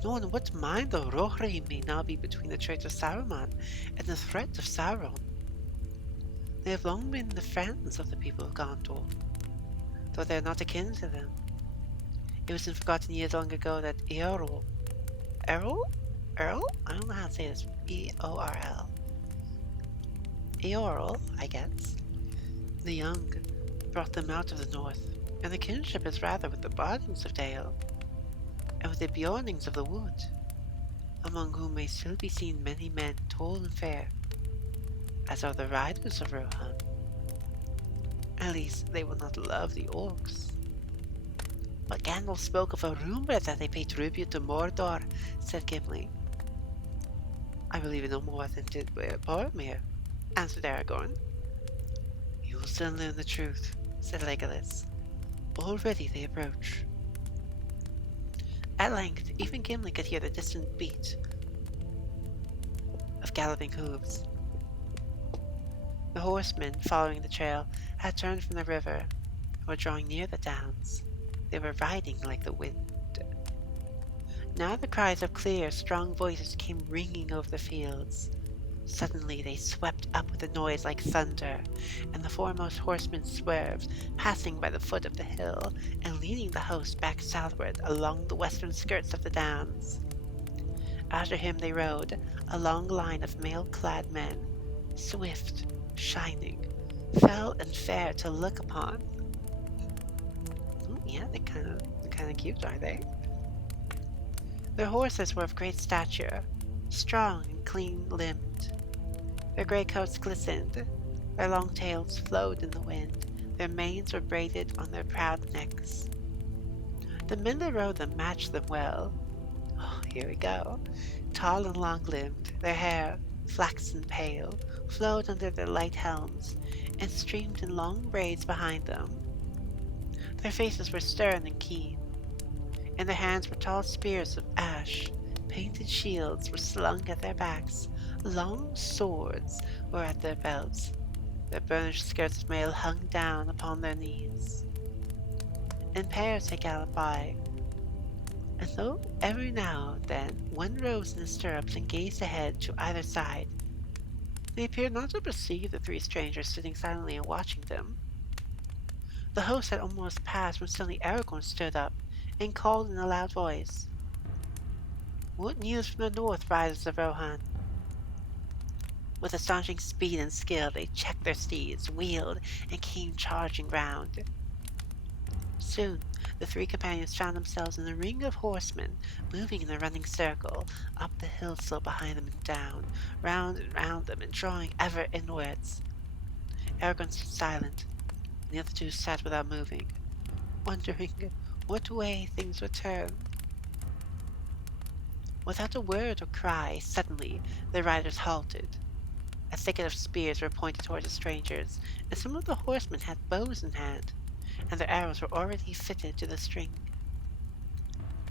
nor in what mind the Rohirrim may now be between the traitor Saruman and the threat of Sauron. They have long been the friends of the people of Gondor, though they are not akin to them. It was in forgotten years long ago that Eorl? I don't know how to say this. E-O-R-L. Eorl, I guess. The young brought them out of the north, and the kinship is rather with the Bardings of Dale, and with the Bjornings of the wood, among whom may still be seen many men tall and fair, as are the riders of Rohan. At least they will not love the orcs. But Gandalf spoke of a rumour that they pay tribute to Mordor, said Gimli. I believe it no more than did Boromir, answered Aragorn. You will soon learn the truth, said Legolas. Already they approach. At length, even Gimli could hear the distant beat of galloping hooves. The horsemen, following the trail, had turned from the river and were drawing near the downs. They were riding like the wind. Now the cries of clear, strong voices came ringing over the fields. Suddenly they swept up with a noise like thunder, and the foremost horseman swerved, passing by the foot of the hill, and leading the host back southward along the western skirts of the downs. After him they rode, a long line of mail-clad men, swift, shining, fell and fair to look upon. Yeah, they're kind of cute, aren't they? Their horses were of great stature, strong and clean-limbed. Their grey coats glistened, their long tails flowed in the wind, their manes were braided on their proud necks. The men that rode them matched them well. Oh, here we go. Tall and long-limbed, their hair, flaxen pale, flowed under their light helms, and streamed in long braids behind them. Their faces were stern and keen. In their hands were tall spears of ash, painted shields were slung at their backs, long swords were at their belts, their burnished skirts of mail hung down upon their knees. In pairs they galloped by, and though every now and then one rose in his stirrups and gazed ahead to either side, they appeared not to perceive the 3 strangers sitting silently and watching them. The host had almost passed when suddenly Aragorn stood up and called in a loud voice, "What news from the north, riders of Rohan?" With astonishing speed and skill they checked their steeds, wheeled, and came charging round. Soon the 3 companions found themselves in a ring of horsemen, moving in a running circle, up the hill slope behind them and down, round and round them, and drawing ever inwards. Aragorn stood silent, and the other 2 sat without moving, wondering what way things would turn. Without a word or cry, suddenly the riders halted. A thicket of spears were pointed toward the strangers, and some of the horsemen had bows in hand, and their arrows were already fitted to the string.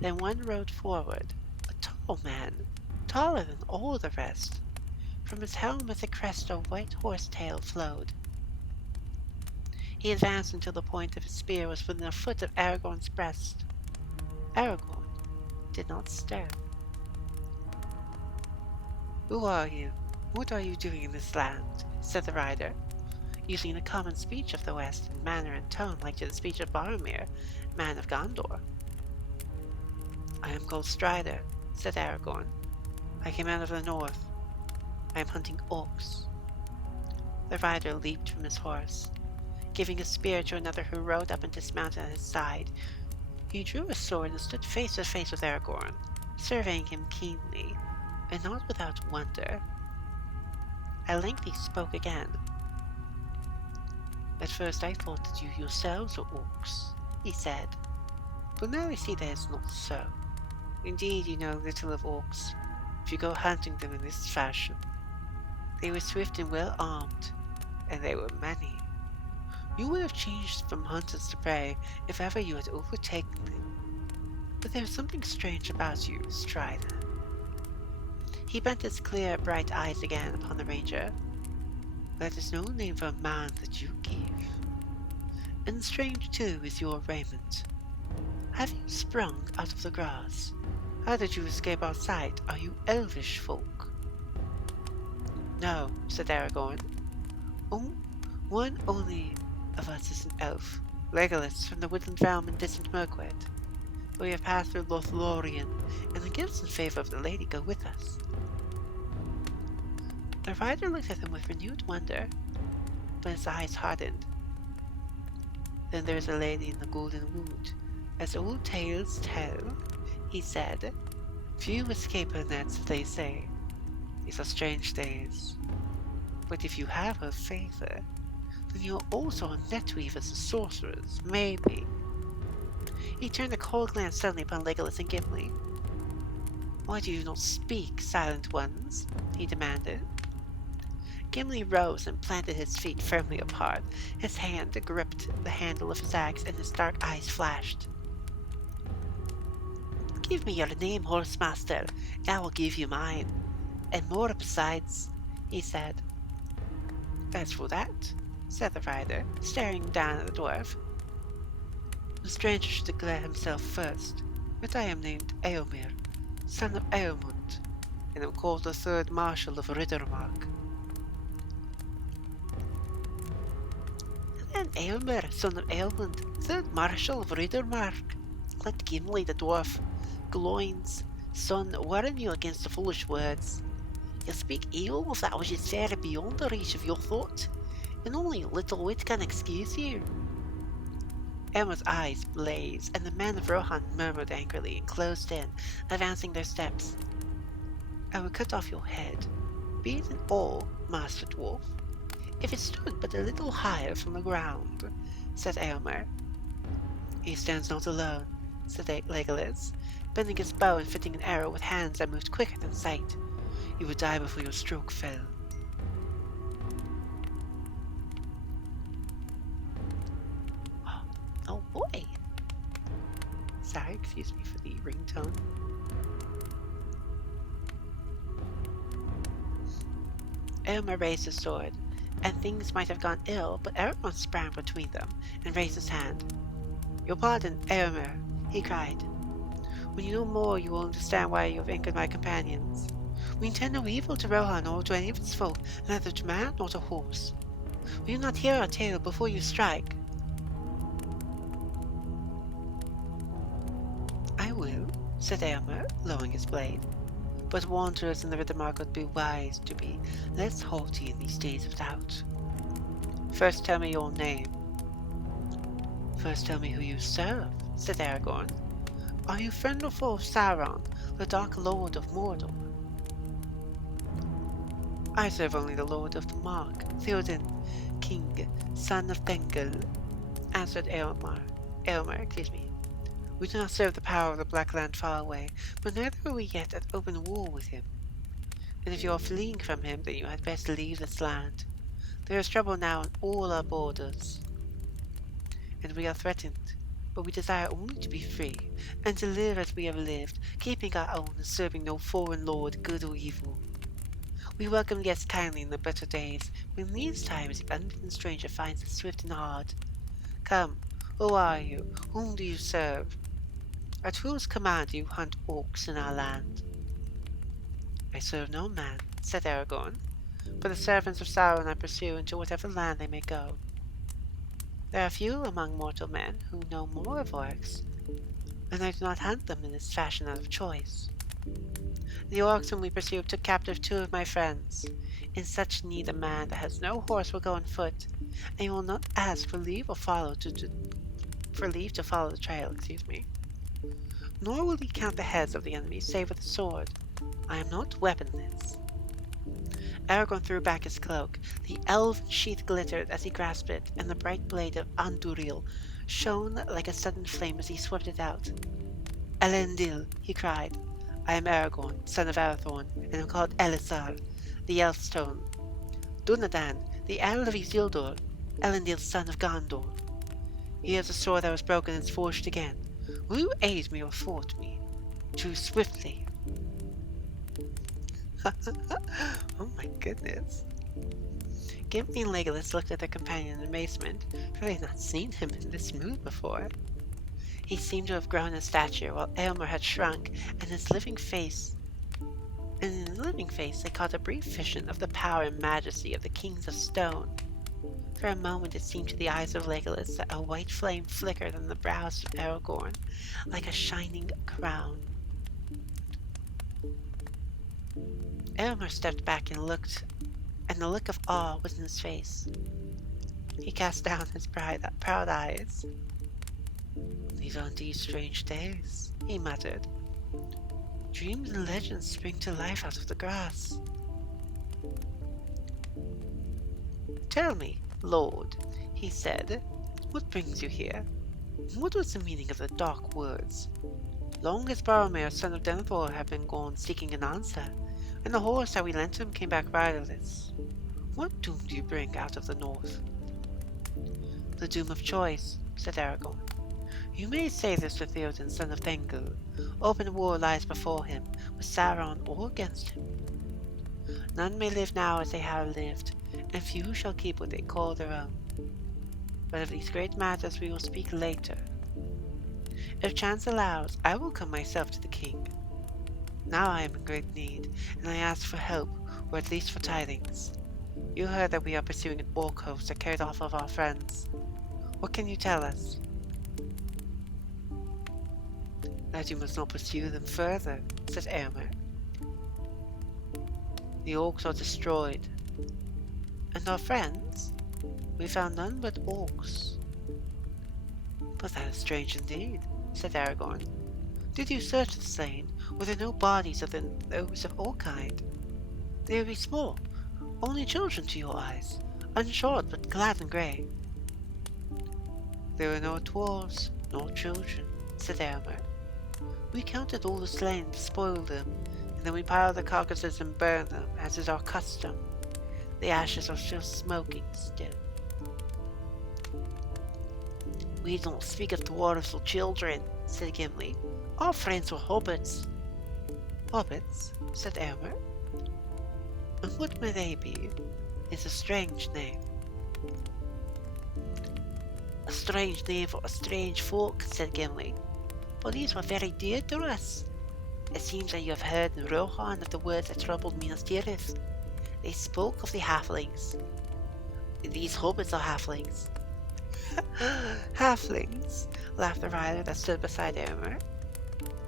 Then one rode forward, a tall man, taller than all the rest, From his helm with a crest of white horsetail flowed. He advanced until the point of his spear was within a foot of Aragorn's breast. Aragorn did not stir. "Who are you? What are you doing in this land?" said the rider, using the common speech of the West in manner and tone like to the speech of Boromir, man of Gondor. "I am called Strider," said Aragorn. "I came out of the north. I am hunting orcs." The rider leaped from his horse, giving his spear to another who rode up and dismounted at his side. He drew his sword and stood face to face with Aragorn, surveying him keenly, and not without wonder. At length he spoke again. "At first I thought that you yourselves were orcs," he said, "but now I see that it's not so. Indeed, you know little of orcs, if you go hunting them in this fashion. They were swift and well armed, and they were many. You would have changed from hunters to prey if ever you had overtaken them. But there is something strange about you, Strider." He bent his clear, bright eyes again upon the ranger. "That is no name for a man that you give. And strange, too, is your raiment. Have you sprung out of the grass? How did you escape our sight? Are you elvish folk?" "No," said Aragorn. One only of us is an elf, Legolas from the woodland realm in distant Mirkwood. We have passed through Lothlorien, and the gifts in favor of the lady go with us." The rider looked at him with renewed wonder, but his eyes hardened. "Then there is a lady in the Golden Wood, as old tales tell," he said. "Few escape her nets, they say. These are strange days. But if you have her favor, then you are also a netweavers and sorcerers, maybe." He turned a cold glance suddenly upon Legolas and Gimli. "Why do you not speak, silent ones?" he demanded. Gimli rose and planted his feet firmly apart. His hand gripped the handle of his axe, and his dark eyes flashed. "Give me your name, Horsemaster, and I will give you mine, and more besides," he said. "As for that," said the rider, staring down at the dwarf, "the stranger should declare himself first. But I am named Eomer, son of Eomund, and am called the third Marshal of Riddermark." "And Eomer, son of Eomund, third Marshal of Riddermark," clicked Gimli the dwarf. "Gloins, son, warn you against the foolish words. You speak ill of that which is far beyond the reach of your thought, and only a little wit can excuse you." Emma's eyes blazed, and the men of Rohan murmured angrily and closed in, advancing their steps. "I will cut off your head, be it an all, Master Dwarf, if it stood but a little higher from the ground," said Eomer. "He stands not alone," said Legolas, bending his bow and fitting an arrow with hands that moved quicker than sight. "You would die before your stroke fell." Oh boy! Sorry, excuse me for the ringtone. Eomer raised his sword, and things might have gone ill, but Aragorn sprang between them and raised his hand. "Your pardon, Eomer," he cried. "When you know more, you will understand why you have angered my companions. We intend no evil to Rohan or to any of its folk, neither to man nor to horse. Will you not hear our tale before you strike?" "I will," said Eomer, lowering his blade. "But wanderers in the Riddermark would be wise to be less haughty in these days without. First tell me your name." "First tell me who you serve," said Aragorn. "Are you friend or foe of Sauron, the Dark Lord of Mordor?" "I serve only the Lord of the Mark, Theoden, King, son of Thengel," answered Eomer. "We do not serve the power of the Black Land far away, but neither are we yet at open war with him. And if you are fleeing from him, then you had best leave this land. There is trouble now on all our borders, and we are threatened, but we desire only to be free, and to live as we have lived, keeping our own and serving no foreign lord, good or evil. We welcome guests kindly in the better days, but in these times the unbidden stranger finds it swift and hard. Come, who are you? Whom do you serve? At whose command do you hunt orcs in our land? I serve no man, said Aragorn, but the servants of Sauron I pursue into whatever land they may go. There are few among mortal men who know more of orcs, and I do not hunt them in this fashion out of choice. The orcs whom we pursued took captive 2 of my friends. In such need a man that has no horse will go on foot, and he will not ask for leave or for leave to follow the trail, Nor will he count the heads of the enemy save with the sword. I am not weaponless. Aragorn threw back his cloak. The elven sheath glittered as he grasped it, and the bright blade of Andúril shone like a sudden flame as he swept it out. Elendil, he cried. I am Aragorn, son of Arathorn, and am called Elisar, the Elfstone. Dunadan, the Owl of Isildur, Elendil's son of Gondor. Here is a sword that was broken and is forged again. Will you aid me or thwart me? Choose swiftly. Oh my goodness. Gimli and Legolas looked at their companion in amazement, for they had not seen him in this mood before. He seemed to have grown in stature, while Eomer had shrunk, and in his living face they caught a brief vision of the power and majesty of the kings of stone. For a moment it seemed to the eyes of Legolas that a white flame flickered on the brows of Aragorn, like a shining crown. Eomer stepped back and looked, and the look of awe was in his face. He cast down his proud eyes. These are indeed strange days, he muttered. Dreams and legends spring to life out of the grass. Tell me, Lord, he said, what brings you here? What was the meaning of the dark words? Long has Boromir, son of Denethor, have been gone seeking an answer, and the horse that we lent him came back riderless. What doom do you bring out of the north? The doom of choice, said Aragorn. You may say this with Theoden, son of Thengel. Open war lies before him, with Sauron or against him. None may live now as they have lived, and few shall keep what they call their own. But of these great matters we will speak later. If chance allows, I will come myself to the king. Now I am in great need, and I ask for help, or at least for tidings. You heard that we are pursuing an orc host that carried off of our friends. What can you tell us? That you must not pursue them further, said Eomer. The orcs are destroyed. And our friends? We found none but orcs. But that is strange indeed, said Aragorn. Did you search the slain? Were there no bodies other than those of all kind? They would be small, only children to your eyes, unshod but glad and grey. There were no dwarves, nor children, said Eomer. We counted all the slain, spoiled them, and then we piled the carcasses and burned them, as is our custom. The ashes are still smoking still. We don't speak of dwarves or children, said Gimli. Our friends were hobbits. Hobbits, said Eomer. And what may they be? It's a strange name. A strange name for a strange folk, said Gimli. But these were very dear to us. It seems that you have heard in Rohan of the words that troubled Minas Tirith. They spoke of the halflings. These hobbits are halflings. Halflings, laughed the rider that stood beside Eomer.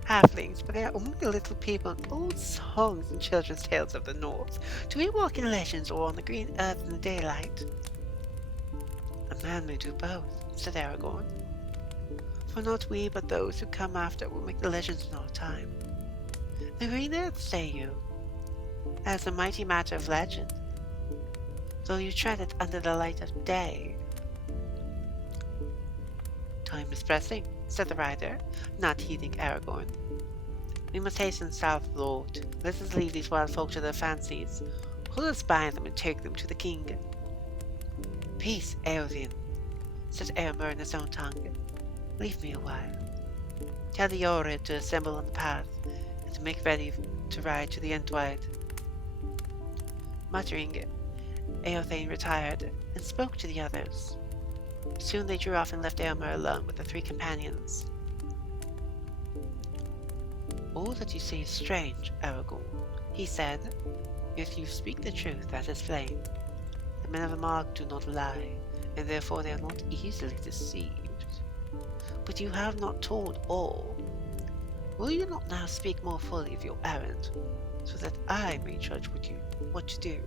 Halflings, but they are only little people in old songs and children's tales of the north. Do we walk in legends or on the green earth in the daylight? A man may do both, said Aragorn. For not we, but those who come after will make the legends in our time. The green earth, say you? That is a mighty matter of legend, though you tread it under the light of day. Time is pressing, said the rider, not heeding Aragorn. We must hasten south, Lord. Let us leave these wild folk to their fancies. Let us bind them and take them to the king. Peace, Eowyn, said Eomer in his own tongue. Leave me a while. Tell the Orid to assemble on the path, and to make ready to ride to the Entwide. Muttering, Eothane retired and spoke to the others. Soon they drew off and left Eomer alone with the three companions. "All that you say is strange, Aragorn," he said. "Yet you speak the truth, that is plain. The men of the Mark do not lie, and therefore they are not easily deceived. But you have not told all. Will you not now speak more fully of your errand, so that I may judge what to do?"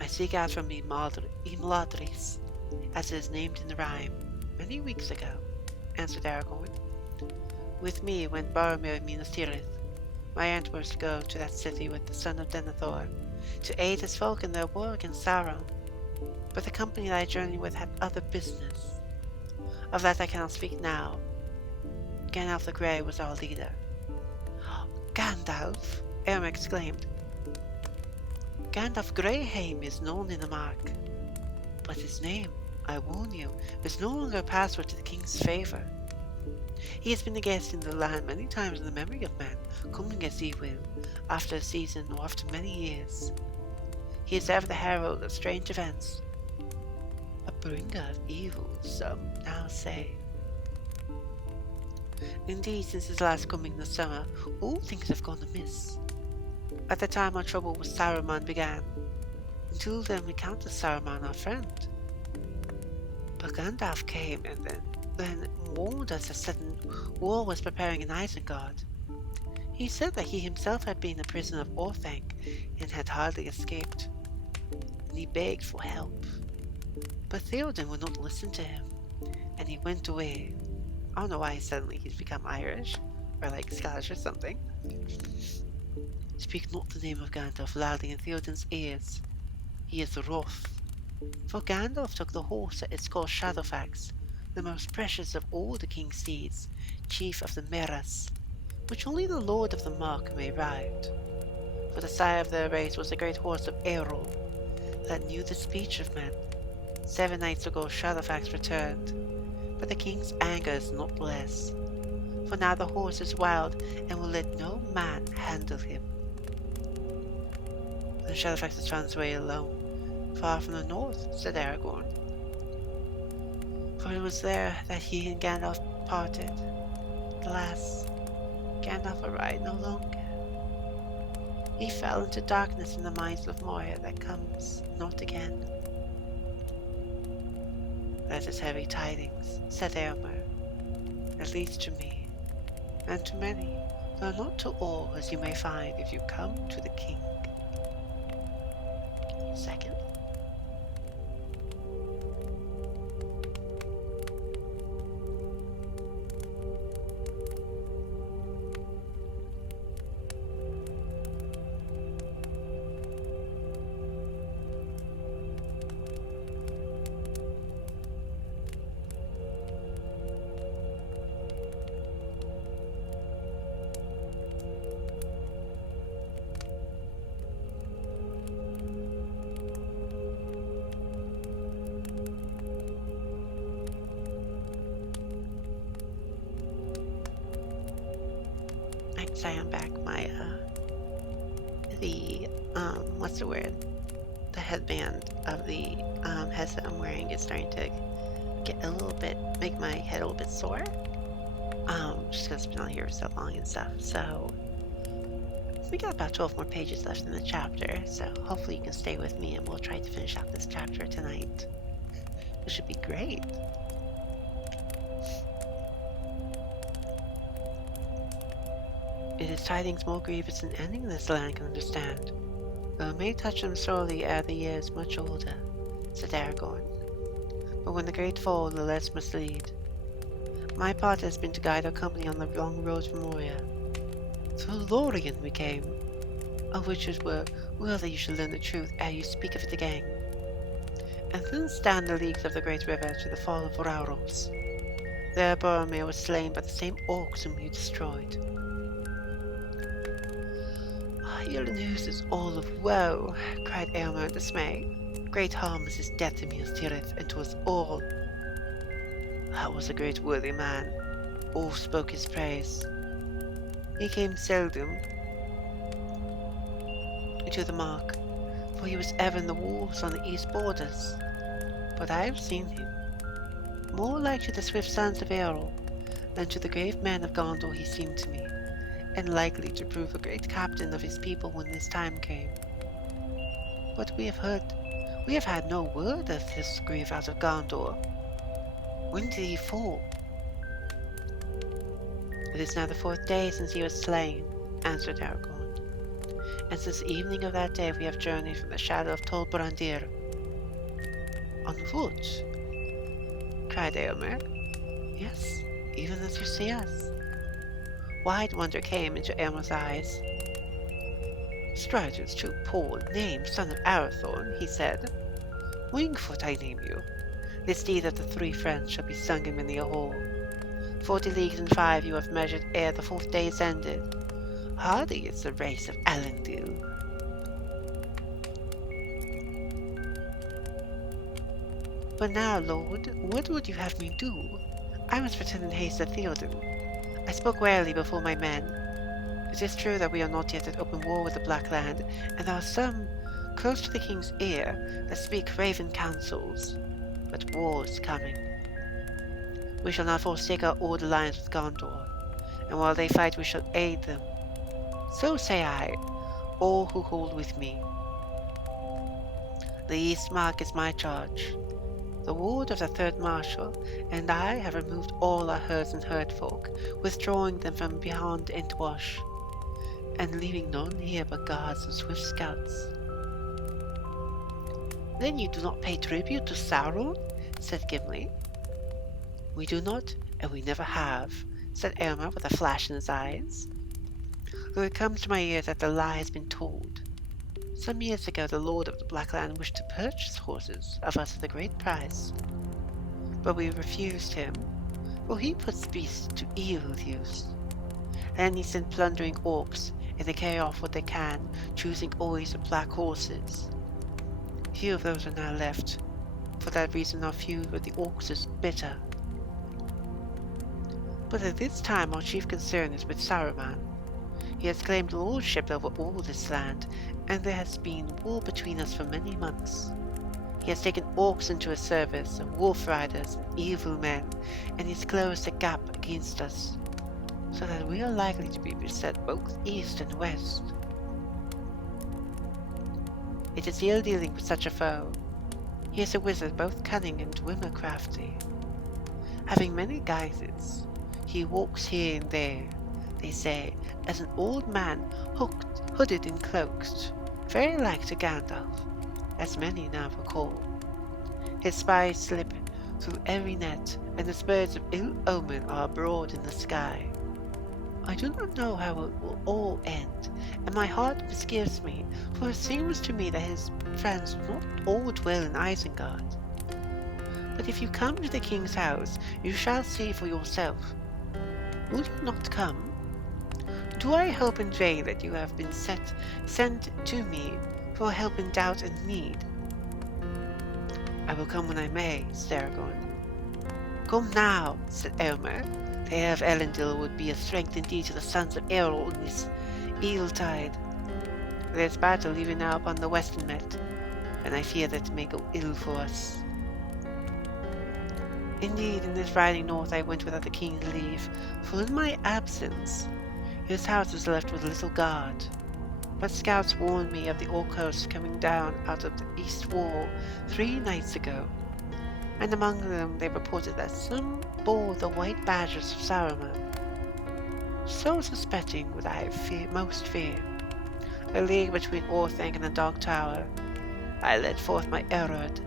"I seek out from Imladris, as it is named in the rhyme, many weeks ago," answered Aragorn. "With me went Boromir of Minas Tirith. My errand was to go to that city with the son of Denethor, to aid his folk in their war against Sauron. But the company that I journeyed with had other business. Of that I cannot speak now. Gandalf the Grey was our leader." "Gandalf!" Eomer exclaimed. "Gandalf Greyheim is known in the Mark, but his name, I warn you, is no longer a password to the king's favour. He has been a guest in the land many times in the memory of men, coming as he will, after a season or after many years. He is ever the herald of strange events, a bringer of evil, some now say. Indeed, since his last coming this summer, all things have gone amiss. At the time our trouble with Saruman began. Until then we counted Saruman our friend. But Gandalf came and then warned us that sudden war was preparing in Isengard. He said that he himself had been a prisoner of Orthanc and had hardly escaped. And he begged for help. But Theoden would not listen to him, and he went away. I don't know why suddenly he's become Irish, or like Scottish or something. Speak not the name of Gandalf loudly in Theoden's ears. He is wroth. For Gandalf took the horse that is called Shadowfax, the most precious of all the king's steeds, chief of the Meras, which only the lord of the Mark may ride. For the sire of their race was the great horse of Eorl, that knew the speech of men. 7 nights ago Shadowfax returned, but the king's anger is not less. For now the horse is wild and will let no man handle him. Then Shadowfax is found his way alone, far from the north, said Aragorn. For it was there that he and Gandalf parted. Alas, Gandalf will ride no longer. He fell into darkness in the mines of Moria that comes not again. That is heavy tidings, said Eomer, at least to me, and to many, though not to all, as you may find if you come to the king. Second. Sorry, I'm back. What's the word? The headband of the headset I'm wearing is starting to get a little bit, make my head a little bit sore. Just because it's been on here for so long and stuff. So, we got about 12 more pages left in the chapter, so hopefully you can stay with me and we'll try to finish out this chapter tonight. It should be great. It is tidings more grievous than any in this land can understand, though it may touch them sorely ere the year is much older, said Aragorn. But when the great fall, the less must lead. My part has been to guide our company on the long road from Moria. Through Lorien we came, of which it were well that you should learn the truth ere you speak of it again. And thence down the leagues of the great river to the fall of Rauros. There Boromir was slain by the same orcs whom you destroyed. Your news is all of woe, cried Eomer in dismay. Great harm is his death to Minas Tirith and to us all. That was a great worthy man. All spoke his praise. He came seldom, to the mark, for he was ever in the walls on the east borders. But I have seen him, more like to the swift sons of Eorl than to the grave men of Gondor he seemed to me, and likely to prove a great captain of his people when his time came. But we have had no word of this grief out of Gondor. When did he fall? It is now the 4th day since he was slain, answered Aragorn, and since the evening of that day we have journeyed from the shadow of Tol Brandir. On foot? Cried Eomer. Yes, even as you see us. Wide wonder came into Eomer's eyes. Striders too poor name, son of Arathorn, he said. Wingfoot I name you. This deed of the 3 friends shall be sung in many a hall. 40 leagues and 5 you have measured ere the 4th day is ended. Hardy is the race of Elendil. But now, Lord, what would you have me do? I must return in haste to Theoden. I spoke warily before my men. It is true that we are not yet at open war with the Black Land, and there are some close to the king's ear that speak raven counsels. But war is coming. We shall not forsake our old alliance with Gondor, and while they fight we shall aid them. So say I, all who hold with me. The East Mark is my charge. The ward of the 3rd Marshal and I have removed all our herds and herdfolk, withdrawing them from beyond Entwash, and leaving none here but guards and swift scouts. Then you do not pay tribute to Sauron? Said Gimli. We do not, and we never have, said Eomer with a flash in his eyes. Though it comes to my ears that the lie has been told. Some years ago the Lord of the Blackland wished to purchase horses of us at a great price. But we refused him, for he puts beasts to evil use. Then he sent plundering orcs, and they carry off what they can, choosing always the black horses. Few of those are now left. For that reason our feud with the orcs is bitter. But at this time our chief concern is with Saruman. He has claimed lordship over all this land, and there has been war between us for many months. He has taken orcs into his service, and wolf riders, and evil men, and he's closed the gap against us, so that we are likely to be beset both east and west. It is ill dealing with such a foe. He is a wizard, both cunning and women-crafty. Having many guises, he walks here and there, they say, as an old man hooded and cloaked, very like to Gandalf, as many now recall. His spies slip through every net, and the birds of ill omen are abroad in the sky. I do not know how it will all end, and my heart misgives me, for it seems to me that his friends do not all dwell in Isengard. But if you come to the king's house, you shall see for yourself. Will you not come? Do I hope in vain that you have been sent to me for help in doubt and need? I will come when I may, said Aragorn. Come now, said Eomer. The heir of Elendil would be a strength indeed to the sons of Eorl in this Eiltide. There is battle even now upon the western met, and I fear that it may go ill for us. Indeed, in this riding north I went without the king's leave, for in my absence his house was left with little guard. But scouts warned me of the orc host coming down out of the east wall 3 nights ago, and among them they reported that some bore the white badges of Saruman. So suspecting what I most fear, a league between Orthanc and the Dark Tower, I led forth my Eorrod,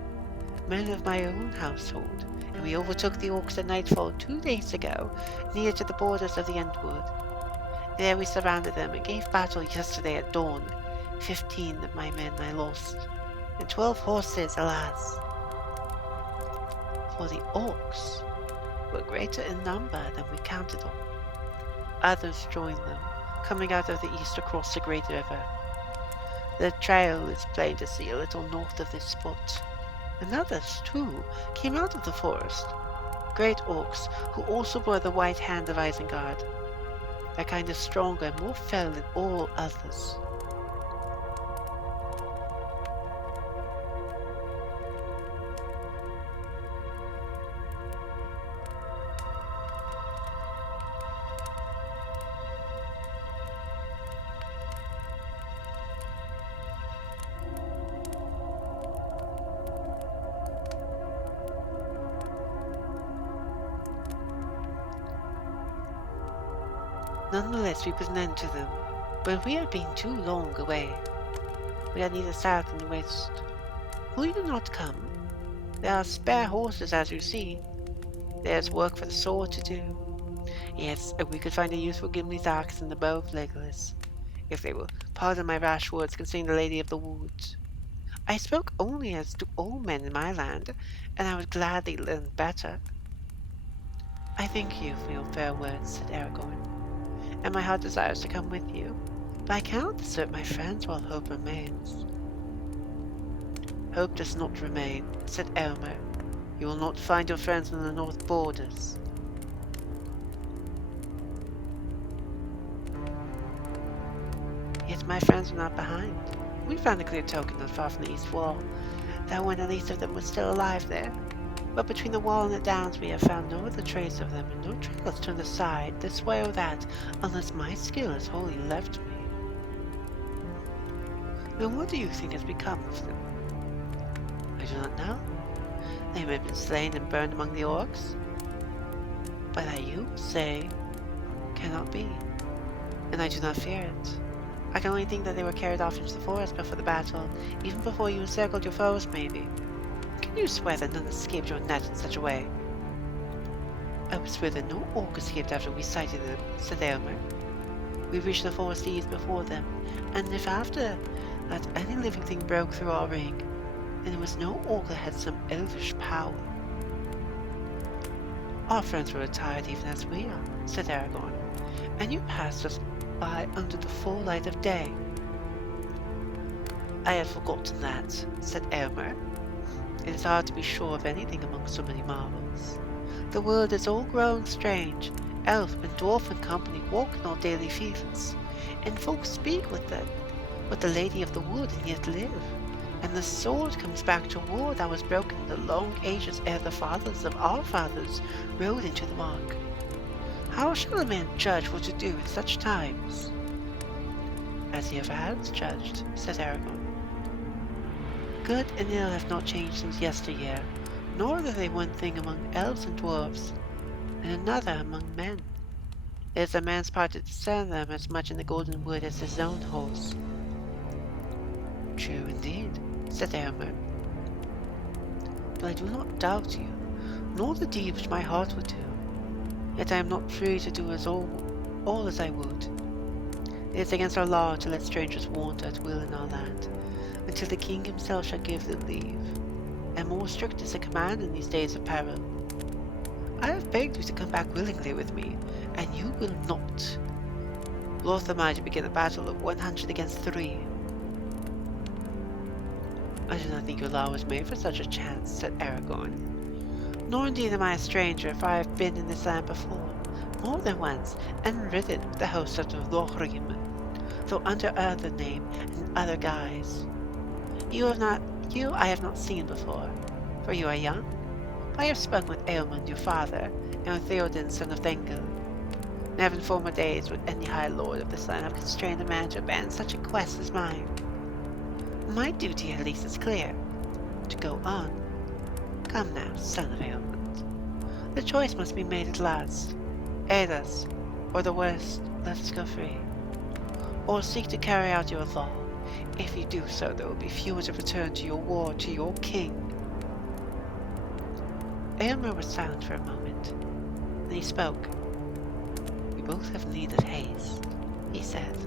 men of my own household, and we overtook the orcs at nightfall 2 days ago, near to the borders of the Entwood. There we surrounded them and gave battle yesterday at dawn. 15 of my men I lost, and 12 horses, alas. For the orcs were greater in number than we counted on. Others joined them, coming out of the east across the great river. The trail is plain to see a little north of this spot, and others, too, came out of the forest. Great orcs, who also bore the white hand of Isengard. A kind of stronger and more fell than all others. Nonetheless, we put an end to them, but we have been too long away. We are neither south nor west. Will you not come? There are spare horses, as you see. There's work for the sword to do. Yes, and we could find a use for Gimli's axe and the bow of Legolas, if they will pardon my rash words concerning the Lady of the Woods. I spoke only as to all men in my land, and I would gladly learn better. I thank you for your fair words, said Aragorn, and my heart desires to come with you, but I cannot desert my friends while hope remains. Hope does not remain, said Eomer. You will not find your friends on the north borders. Yet my friends are not behind. We found a clear token not far from the east wall, that when at least of them was still alive there. But between the wall and the downs we have found no other trace of them, and no trails turned aside, this way or that, unless my skill has wholly left me. And what do you think has become of them? I do not know. They may have been slain and burned among the orcs. But that you say cannot be, and I do not fear it. I can only think that they were carried off into the forest before the battle, even before you encircled your foes, maybe. Can you swear that none escaped your net in such a way? I would swear that no orc escaped after we sighted them, said Eomer. We reached the forest ease before them, and if after that any living thing broke through our ring, then it was no orc that had some elvish power. Our friends were retired even as we are, said Aragorn, and you passed us by under the full light of day. I had forgotten that, said Eomer. It is hard to be sure of anything among so many marvels. The world is all growing strange. Elf and dwarf and company walk in our daily fields, and folks speak with the Lady of the Wood and yet live. And the sword comes back to war that was broken in the long ages ere the fathers of our fathers rode into the mark. How shall a man judge what to do in such times? As he ever has judged, said Aragorn. Good and ill have not changed since yesteryear, nor are they one thing among elves and dwarves, and another among men. It is a man's part to discern them as much in the golden wood as his own horse. True indeed, said Eomer. But I do not doubt you, nor the deed which my heart would do. Yet I am not free to do all as I would. It is against our law to let strangers wander at will in our land, until the king himself shall give the leave, and more strict is the command in these days of peril. I have begged you to come back willingly with me, and you will not. Loth am I to begin a battle of 100 against 3. I do not think your law was made for such a chance, said Aragorn. Nor indeed am I a stranger, for I have been in this land before, more than once, and ridden with the host of the Lorgrim, though under other name and other guise. You I have not seen before, for you are young. But I have spoken with Eomund your father, and with Theoden son of Thengel. Never in former days would any high lord of this land have constrained a man to abandon such a quest as mine. My duty at least is clear, to go on. Come now, son of Eomund. The choice must be made at last. Aid us, or the worst, let us go free. Or seek to carry out your law. If you do so, there will be fewer to return to your war, to your king. Eomer was silent for a moment. Then he spoke. We both have need of haste, he said.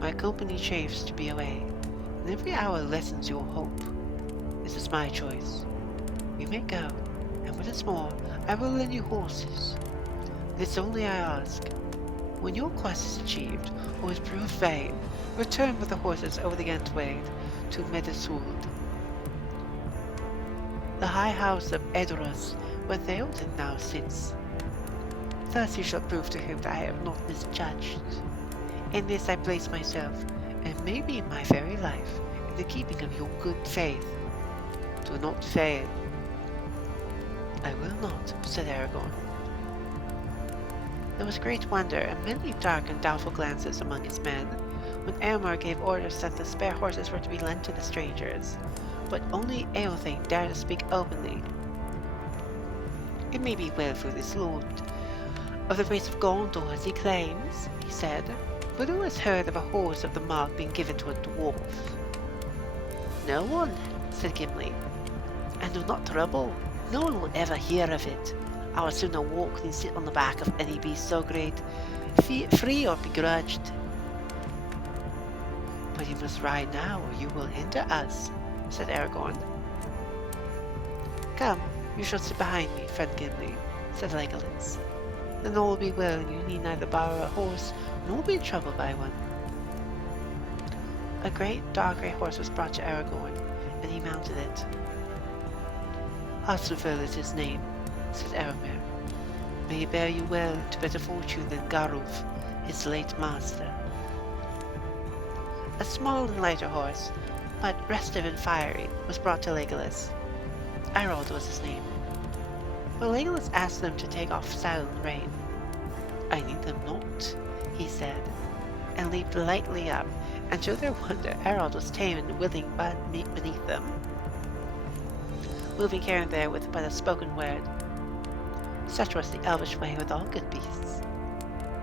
My company chafes to be away, and every hour lessens your hope. This is my choice. We may go, and what is more, I will lend you horses. This only I ask. When your quest is achieved, or is proved vain, return with the horses over the Gentwade to Medusuld, the high house of Edoras, where Theoden now sits. Thus you shall prove to him that I have not misjudged. In this I place myself, and maybe my very life, in the keeping of your good faith. Do not fail. I will not, said Aragorn. There was great wonder and many dark and doubtful glances among his men, when Eomer gave orders that the spare horses were to be lent to the strangers, but only Eothane dared to speak openly. It may be well for this lord. Of the race of Gondor, as he claims, he said, but who has heard of a horse of the mark being given to a dwarf? No one, said Gimli. And do not trouble. No one will ever hear of it. I would sooner walk than sit on the back of any beast so great, free or begrudged. But you must ride now, or you will hinder us, said Aragorn. Come, you shall sit behind me, friend Gimli, said Legolas. Then all will be well, and you need neither borrow a horse, nor be troubled by one. A great dark grey horse was brought to Aragorn, and he mounted it. Hasufel is his name, said Eomer. May he bear you well to better fortune than Garulf, his late master. A small and lighter horse, but restive and fiery, was brought to Legolas. Harold was his name. But Legolas asked them to take off saddle and rein. I need them not, he said, and leaped lightly up, and to their wonder Harold was tame and willing beneath them, moving here and there with but a spoken word. Such was the elvish way with all good beasts.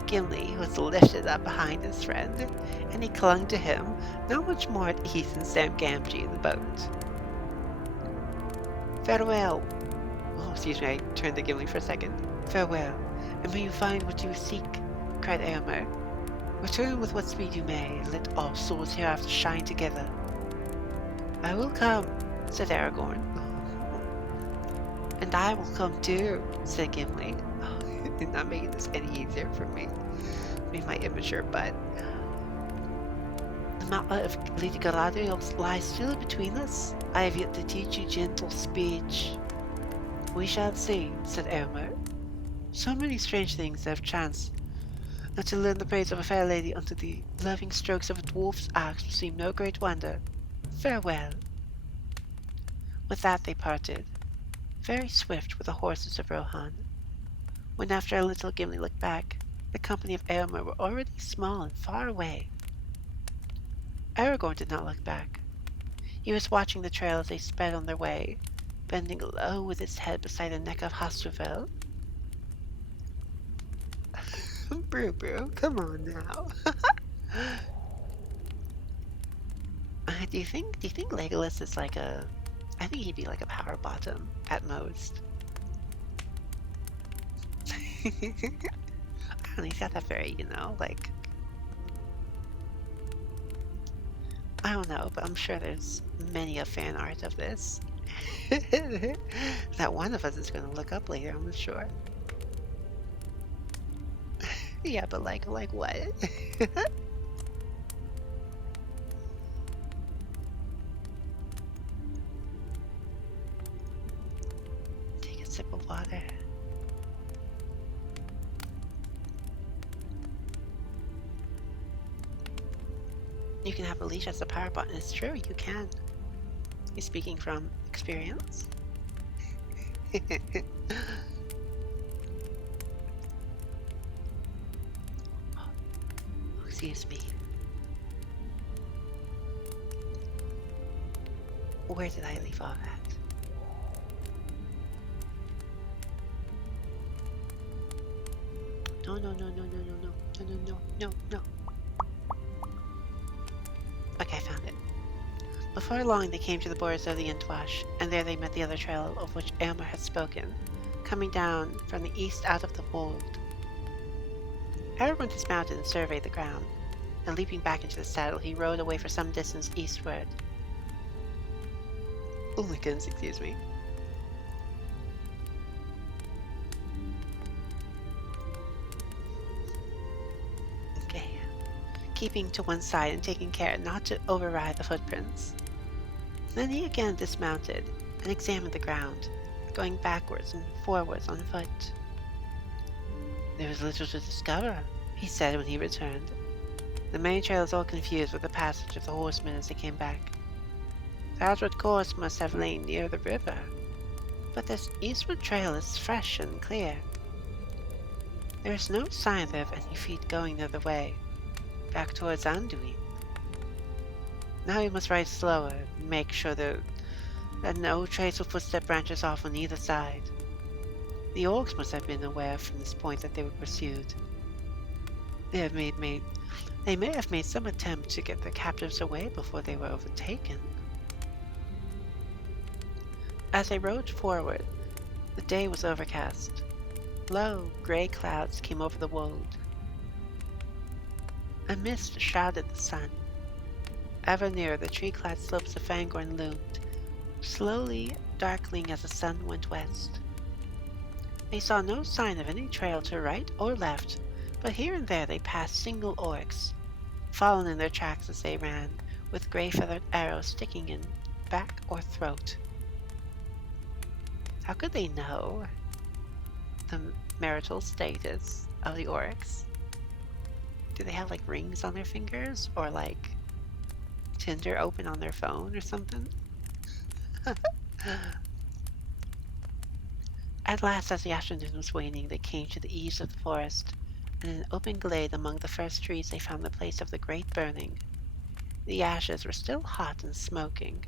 Gimli was lifted up behind his friend, and he clung to him, not much more at ease than Sam Gamgee in the boat. Farewell. Oh, excuse me, I turned to Gimli for a second. Farewell, and may you find what you seek, cried Eomer. Return with what speed you may, and let all souls hereafter shine together. I will come, said Aragorn. And I will come too, said Gimli. You're not making this any easier for me. With my immature butt. The mountain of Lady Galadriel lies still between us. I have yet to teach you gentle speech. We shall see, said Eomer. So many strange things have chanced, and to learn the praise of a fair lady unto the loving strokes of a dwarf's axe will seem no great wonder. Farewell. With that they parted. Very swift were the horses of Rohan. When after a little Gimli looked back, the company of Eomer were already small and far away. Aragorn did not look back. He was watching the trail as they sped on their way, bending low with his head beside the neck of Hasdrubal. Brew, come on now. Do you think Legolas is like a... I think he'd be like a power bottom at most. I don't know, he's got that very, like... I don't know, but I'm sure there's many a fan art of this. That one of us is going to look up later, I'm sure. Yeah, but like what? Take a sip of water. You can have a leash as a power button. It's true, you can. You're speaking from experience. Excuse me. Where did I leave off at? No. Okay, I found it. Before long they came to the borders of the Entwash, and there they met the other trail of which Eomer had spoken, coming down from the east out of the wold. Aragorn dismounted and surveyed the ground, and leaping back into the saddle, he rode away for some distance eastward. Oh my goodness, excuse me. Okay. Keeping to one side and taking care not to override the footprints. Then he again dismounted and examined the ground, going backwards and forwards on foot. There was little to discover, he said when he returned. The main trail is all confused with the passage of the horsemen as they came back. The outward course must have lain near the river, but this eastward trail is fresh and clear. There is no sign there of any feet going the other way, back towards Anduin. Now we must ride slower and make sure that no trace of footstep branches off on either side. The orcs must have been aware from this point that they were pursued. They may have made some attempt to get their captives away before they were overtaken. As they rode forward, the day was overcast. Low, grey clouds came over the wold. A mist shrouded the sun. Ever nearer, the tree-clad slopes of Fangorn loomed, slowly darkening as the sun went west. They saw no sign of any trail to right or left, but here and there they passed single orcs, fallen in their tracks as they ran, with grey-feathered arrows sticking in back or throat. How could they know the marital status of the orcs? Do they have like rings on their fingers, or like Tinder open on their phone or something? At last, as the afternoon was waning, they came to the eaves of the forest, and in an open glade among the first trees they found the place of the great burning. The ashes were still hot and smoking.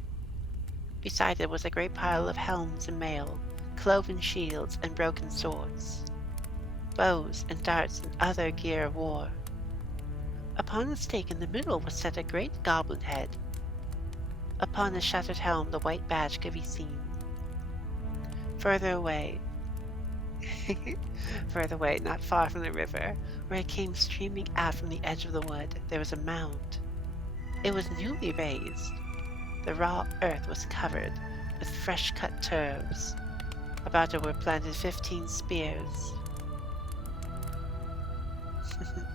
Beside it was a great pile of helms and mail, cloven shields and broken swords, bows and darts and other gear of war. Upon a stake in the middle was set a great goblin head. Upon a shattered helm the white badge could be seen. Further away, not far from the river, where it came streaming out from the edge of the wood, there was a mound. It was newly raised. The raw earth was covered with fresh-cut turfs. About it were planted 15 spears.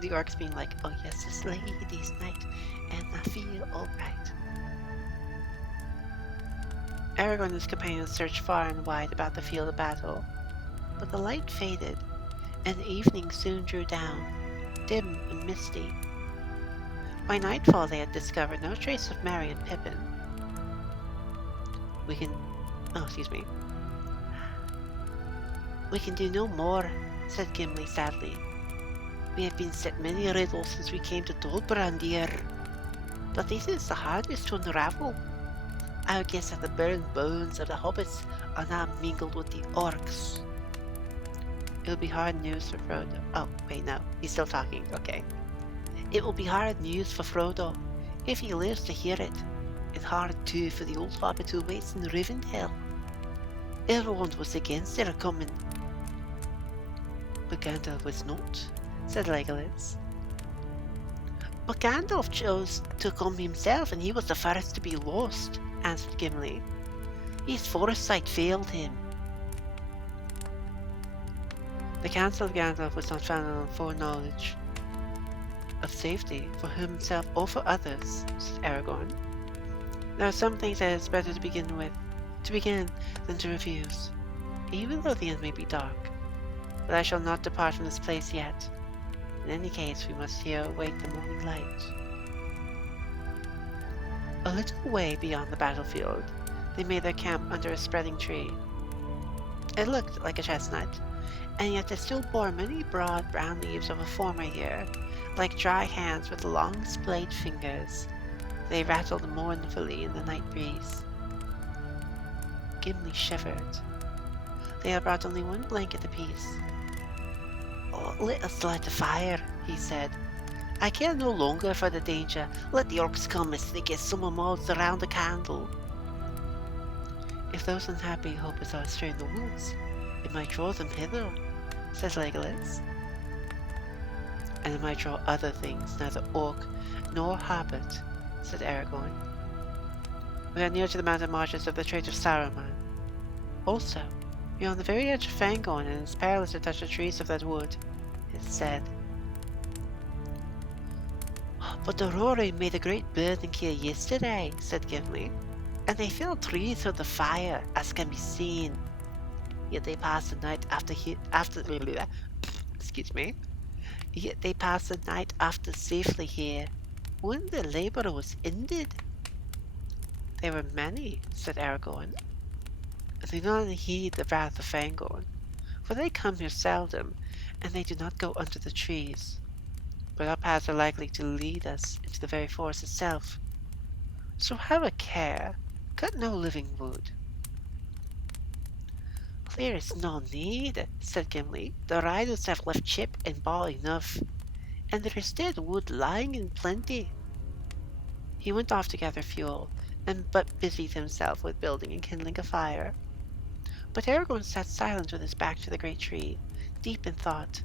The orcs being like, oh yes, this lady's night, and I feel alright. Aragorn and his companions searched far and wide about the field of battle, but the light faded, and the evening soon drew down, dim and misty. By nightfall they had discovered no trace of Merry and Pippin. We can do no more, said Gimli sadly. We have been set many riddles since we came to Dolbrandir, but this is the hardest to unravel. I would guess that the burned bones of the hobbits are now mingled with the orcs. It will be hard news for Frodo. Oh, wait, no. He's still talking. Okay. It will be hard news for Frodo, if he lives to hear it, and hard too for the old hobbit who waits in Rivendell. Everyone was against their coming. But Gandalf was not, said Legolas. But Gandalf chose to come himself, and he was the first to be lost, answered Gimli. His foresight failed him. The counsel of Gandalf was not founded on foreknowledge of safety for himself or for others, said Aragorn. There are some things that it is better to begin than to refuse, even though the end may be dark. But I shall not depart from this place yet. In any case, we must here await the morning light. A little way beyond the battlefield, they made their camp under a spreading tree. It looked like a chestnut, and yet it still bore many broad brown leaves of a former year, like dry hands with long splayed fingers. They rattled mournfully in the night breeze. Gimli shivered. They had brought only one blanket apiece. Oh, let us light a fire, he said. I care no longer for the danger. Let the orcs come as thick as summer moths around a candle. If those unhappy hobbits are astray in the woods, it might draw them hither, says Legolas. And it might draw other things, neither orc nor hobbit, said Aragorn. We are near to the mountain marshes of the Strait of Saruman. Also, we are on the very edge of Fangorn, and it is perilous to touch the trees of that wood, it said. But the roaring made a great burning here yesterday, said Gimli, and they filled trees with the fire, as can be seen. Yet they passed the night Yet they passed the night after safely here, when the labour was ended. There were many, said Aragorn. They do not heed the wrath of Fangorn, for they come here seldom, and they do not go under the trees. But our paths are likely to lead us into the very forest itself. So have a care, cut no living wood. There is no need, said Gimli. The riders have left chip and ball enough, and there is dead wood lying in plenty. He went off to gather fuel, and but busied himself with building and kindling a fire. But Aragorn sat silent with his back to the great tree, deep in thought,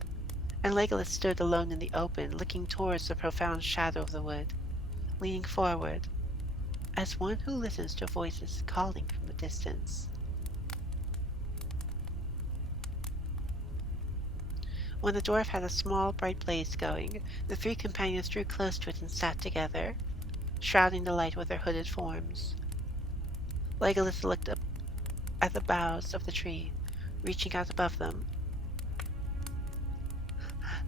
and Legolas stood alone in the open, looking towards the profound shadow of the wood, leaning forward, as one who listens to voices calling from a distance. When the dwarf had a small, bright blaze going, the three companions drew close to it and sat together, shrouding the light with their hooded forms. Legolas looked up at the boughs of the tree, reaching out above them.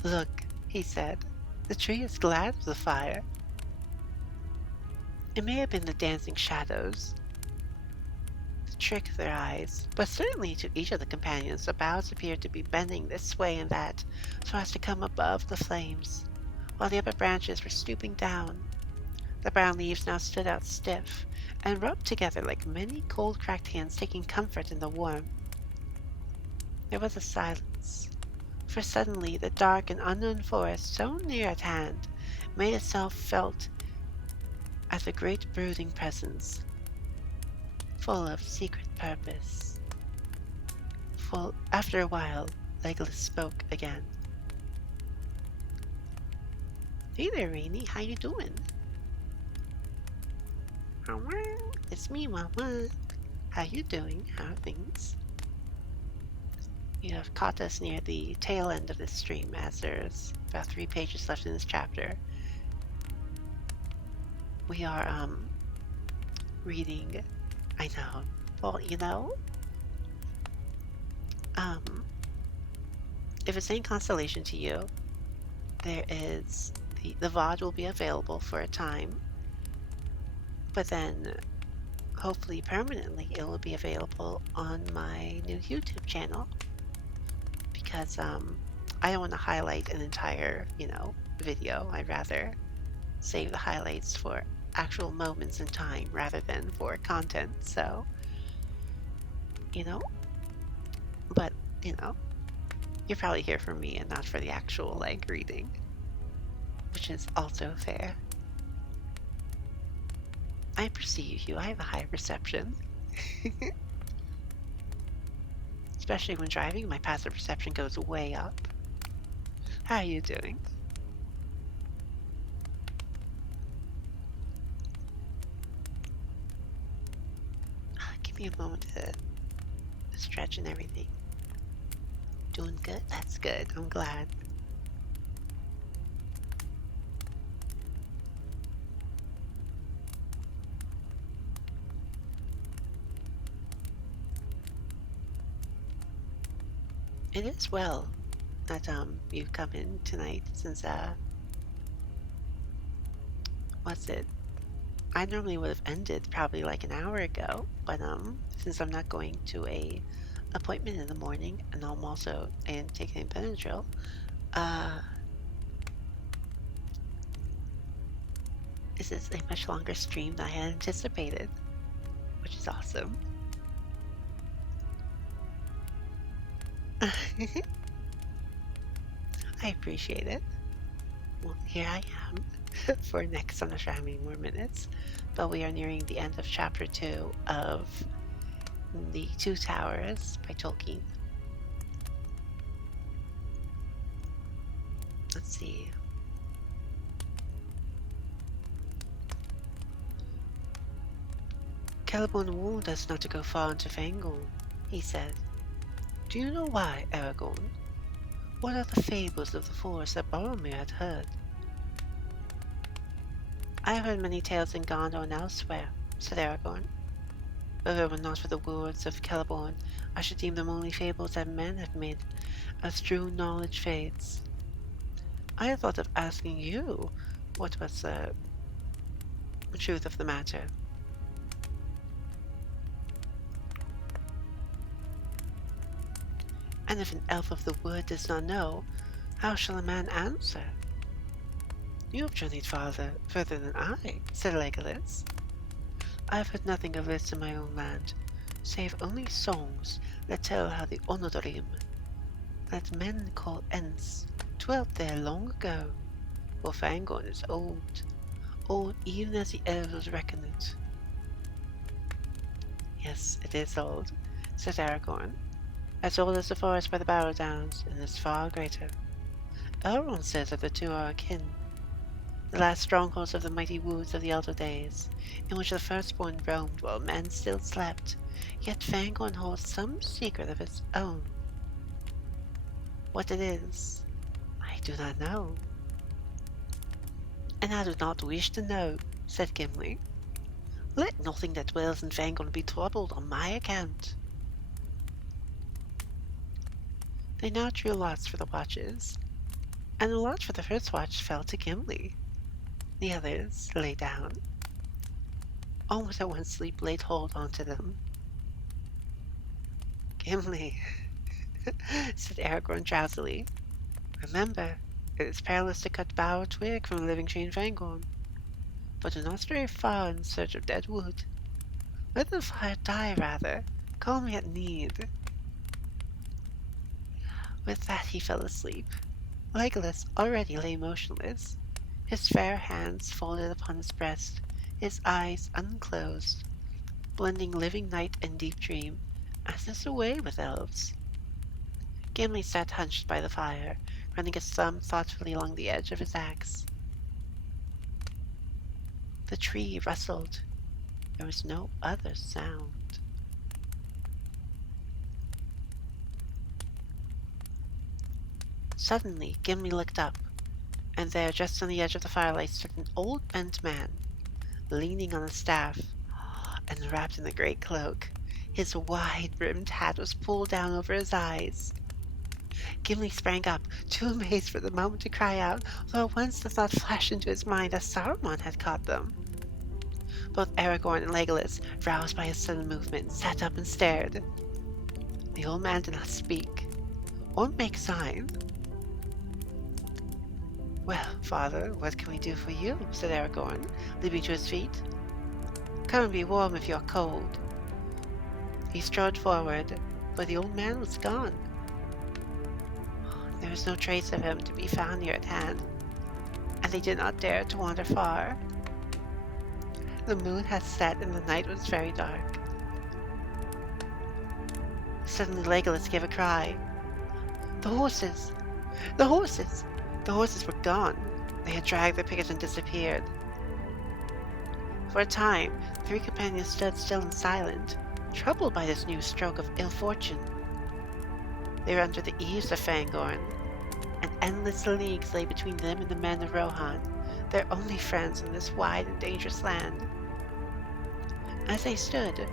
"Look," he said, "the tree is glad of the fire." It may have been the dancing shadows, the trick of their eyes, but certainly to each of the companions the boughs appeared to be bending this way and that so as to come above the flames, while the upper branches were stooping down. The brown leaves now stood out stiff and rubbed together like many cold cracked hands taking comfort in the warmth. There was a silence, for suddenly the dark and unknown forest so near at hand made itself felt as a great brooding presence, full of secret purpose. After a while, Legolas spoke again. "Hey there, Rainy. How you doing?" "It's me, Mama. How you doing? How are things?" You have caught us near the tail end of this stream, as there's about 3 pages left in this chapter. We are, reading... I know. Well, if it's any consolation to you, there is... The VOD will be available for a time, but then hopefully permanently it will be available on my new YouTube channel, because I don't want to highlight an entire, video. I'd rather save the highlights for actual moments in time rather than for content. So, but, you're probably here for me and not for the actual, reading, which is also fair. I perceive you. I have a high perception. Especially when driving, my passive perception goes way up. How are you doing? Give me a moment to stretch and everything. Doing good? That's good. I'm glad. It is well that you've come in tonight, since what's it? I normally would have ended probably like an hour ago, but since I'm not going to a appointment in the morning, and I'm also taking Benadryl, this is a much longer stream than I had anticipated, which is awesome. I appreciate it. Well, here I am for next. I'm not sure how many more minutes, but we are nearing the end of chapter 2 of The Two Towers by Tolkien. Let's see. Celeborn warned us not to go far into Fangorn, he said. Do you know why, Aragorn? What are the fables of the forest that Boromir had heard? I have heard many tales in Gondor and elsewhere, said Aragorn. But if it were not for the words of Celeborn, I should deem them only fables that men have made, as true knowledge fades. I had thought of asking you what was the truth of the matter. And if an elf of the wood does not know, how shall a man answer? You have journeyed further than I, said Legolas. I have heard nothing of this in my own land, save only songs that tell how the Onodorim, that men call Ents, dwelt there long ago. For Fangorn is old, old even as the elves reckon it. Yes, it is old, said Aragorn, as old as the forest by the Barrow Downs, and is far greater. Elrond says that the two are akin, the last strongholds of the mighty woods of the elder days, in which the firstborn roamed while men still slept, yet Fangorn holds some secret of its own. What it is, I do not know. And I do not wish to know, said Gimli. Let nothing that dwells in Fangorn be troubled on my account. They now drew lots for the watches, and the lot for the first watch fell to Gimli. The others lay down. Almost at once sleep laid hold onto them. Gimli, said Aragorn drowsily, remember, it is perilous to cut bough or twig from a living tree in Fangorn. But do not stray far in search of dead wood. Let the fire die, rather. Call me at need. With that he fell asleep. Legolas already lay motionless, his fair hands folded upon his breast, his eyes unclosed, blending living night and deep dream, as is the way with elves. Gimli sat hunched by the fire, running his thumb thoughtfully along the edge of his axe. The tree rustled. There was no other sound. Suddenly, Gimli looked up, and there, just on the edge of the firelight, stood an old bent man, leaning on a staff, and wrapped in a great cloak. His wide-brimmed hat was pulled down over his eyes. Gimli sprang up, too amazed for the moment to cry out, though at once the thought flashed into his mind that Saruman had caught them. Both Aragorn and Legolas, roused by his sudden movement, sat up and stared. The old man did not speak, or make sign. Well, father, what can we do for you? Said Aragorn, leaping to his feet. Come and be warm if you're cold. He strode forward, but the old man was gone. There was no trace of him to be found near at hand, and they did not dare to wander far. The moon had set and the night was very dark. Suddenly Legolas gave a cry. The horses! The horses! The horses were gone. They had dragged the picket and disappeared. For a time, the three companions stood still and silent, troubled by this new stroke of ill fortune. They were under the eaves of Fangorn, and endless leagues lay between them and the men of Rohan, their only friends in this wide and dangerous land. As they stood,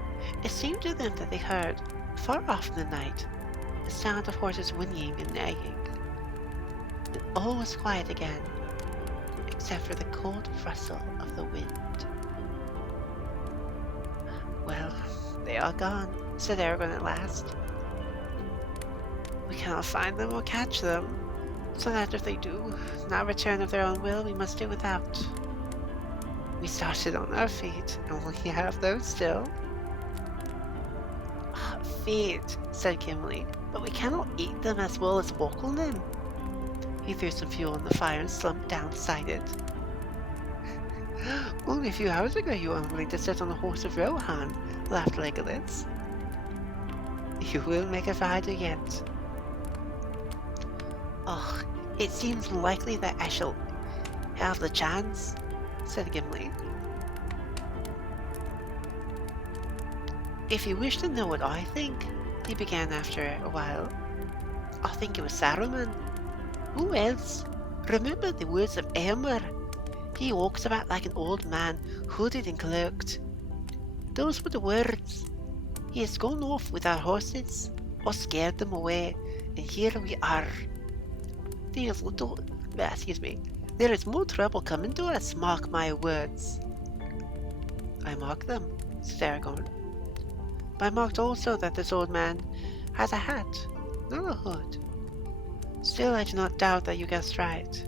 it seemed to them that they heard, far off in the night, the sound of horses whinnying and neighing. Then all was quiet again, except for the cold rustle of the wind. Well, they are gone, said Aragorn at last. We cannot find them or catch them, so that if they do not return of their own will, we must do without. We started on our feet, and we have those still. Feet, said Gimli, but we cannot eat them as well as walk on them. He threw some fuel on the fire and slumped down beside it. Only a few hours ago you were unwilling to sit on the horse of Rohan, laughed Legolas. You will make a rider yet. Oh, it seems likely that I shall have the chance, said Gimli. If you wish to know what I think, he began after a while, I think it was Saruman. Who else? Remember the words of Éomer? He walks about like an old man, hooded and cloaked. Those were the words. He has gone off with our horses, or scared them away, and here we are. There is more trouble coming to us, mark my words. I mark them, said Aragorn. But I marked also that this old man has a hat, not a hood. Still, I do not doubt that you guessed right,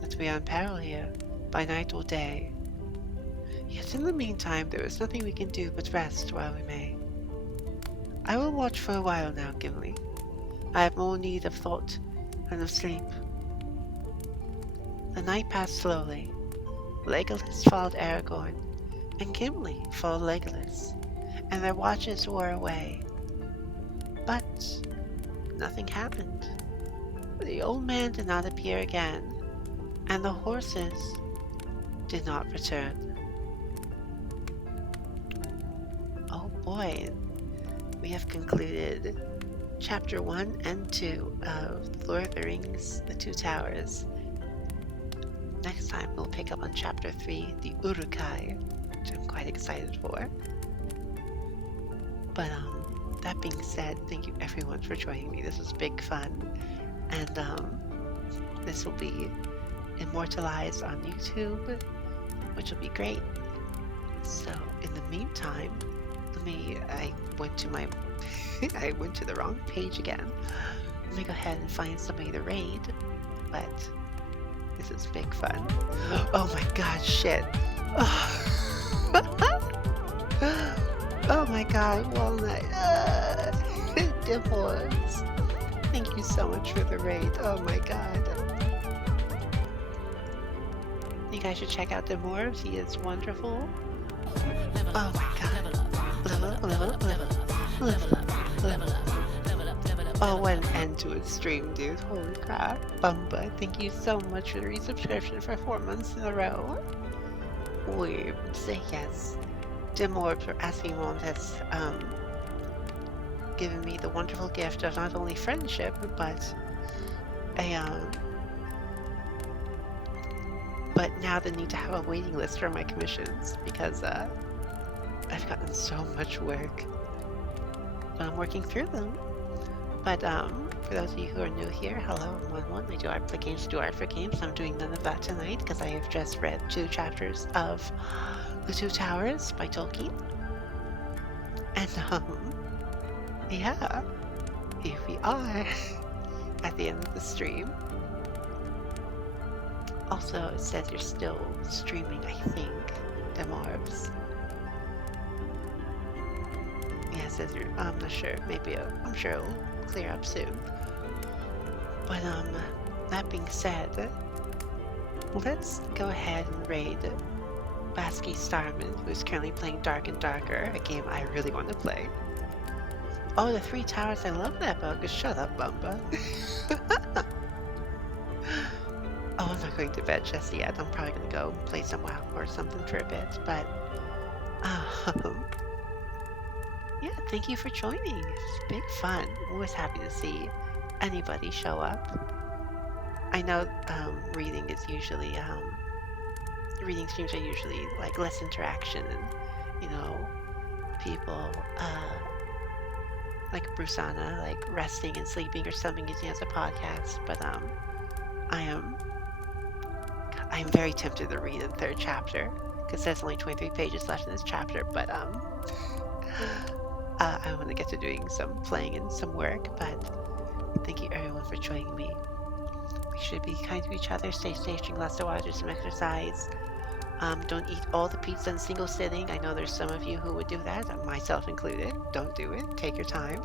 that we are in peril here, by night or day. Yet in the meantime, there is nothing we can do but rest while we may. I will watch for a while now, Gimli. I have more need of thought than of sleep. The night passed slowly. Legolas followed Aragorn, and Gimli followed Legolas, and their watches wore away. But nothing happened. The old man did not appear again, and the horses did not return. Oh boy, we have concluded Chapter 1 and 2 of Lord of the Rings, The Two Towers. Next time we'll pick up on Chapter 3, The Uruk-hai, which I'm quite excited for. But that being said, thank you everyone for joining me. This was big fun, and this will be immortalized on YouTube, which will be great. So in the meantime, I went to the wrong page again. Let me go ahead and find somebody to raid, but this is big fun. Oh my god, shit. Oh my god, Walnut. Divorce. Thank you so much for the raid. Oh my god. You guys should check out Divorce. He is wonderful. Oh my god. Level up, level up, level up, level up, level up. Oh, what an end to a stream, dude. Holy crap. Bumba, thank you so much for the resubscription for 4 months in a row. We say yes. Dimorb for asking mom has given me the wonderful gift of not only friendship, but but now the need to have a waiting list for my commissions, because I've gotten so much work. But I'm working through them. But for those of you who are new here, hello, I'm 1-1. I do art for games, do art for games. I'm doing none of that tonight because I have just read 2 chapters of The Two Towers by Tolkien. And yeah, here we are at the end of the stream. Also, it says you're still streaming, I think, Demorbs. Yeah, it says you're, I'm not sure, maybe, I'm sure it'll clear up soon. But that being said, let's go ahead and raid Basky Starman, who's currently playing Dark and Darker, a game I really want to play. Oh, The Three Towers, I love that book. Shut up, Bumba. Oh, I'm not going to bed just yet. I'm probably going to go play some WoW or something for a bit, but yeah, thank you for joining. It's big fun. Always happy to see anybody show up. I know reading is usually reading streams are usually like less interaction and, you know, people like Brusana like resting and sleeping or something using it as a podcast, but I am very tempted to read the 3rd chapter because there's only 23 pages left in this chapter, but I want to get to doing some playing and some work. But thank you everyone for joining me. We should be kind to each other, stay safe, drink lots of water, do some exercise. Don't eat all the pizza in a single sitting. I know there's some of you who would do that, myself included. Don't do it. Take your time.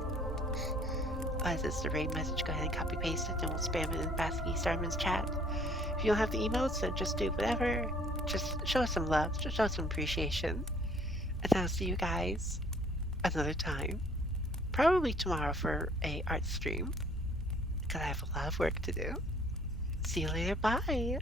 As it's the raid message, go ahead and copy paste it, and we'll spam it in Basky Starman's chat. If you don't have the emotes, then just do whatever. Just show us some love, just show us some appreciation. And I'll see you guys another time. Probably tomorrow for a art stream, because I have a lot of work to do. See you later. Bye.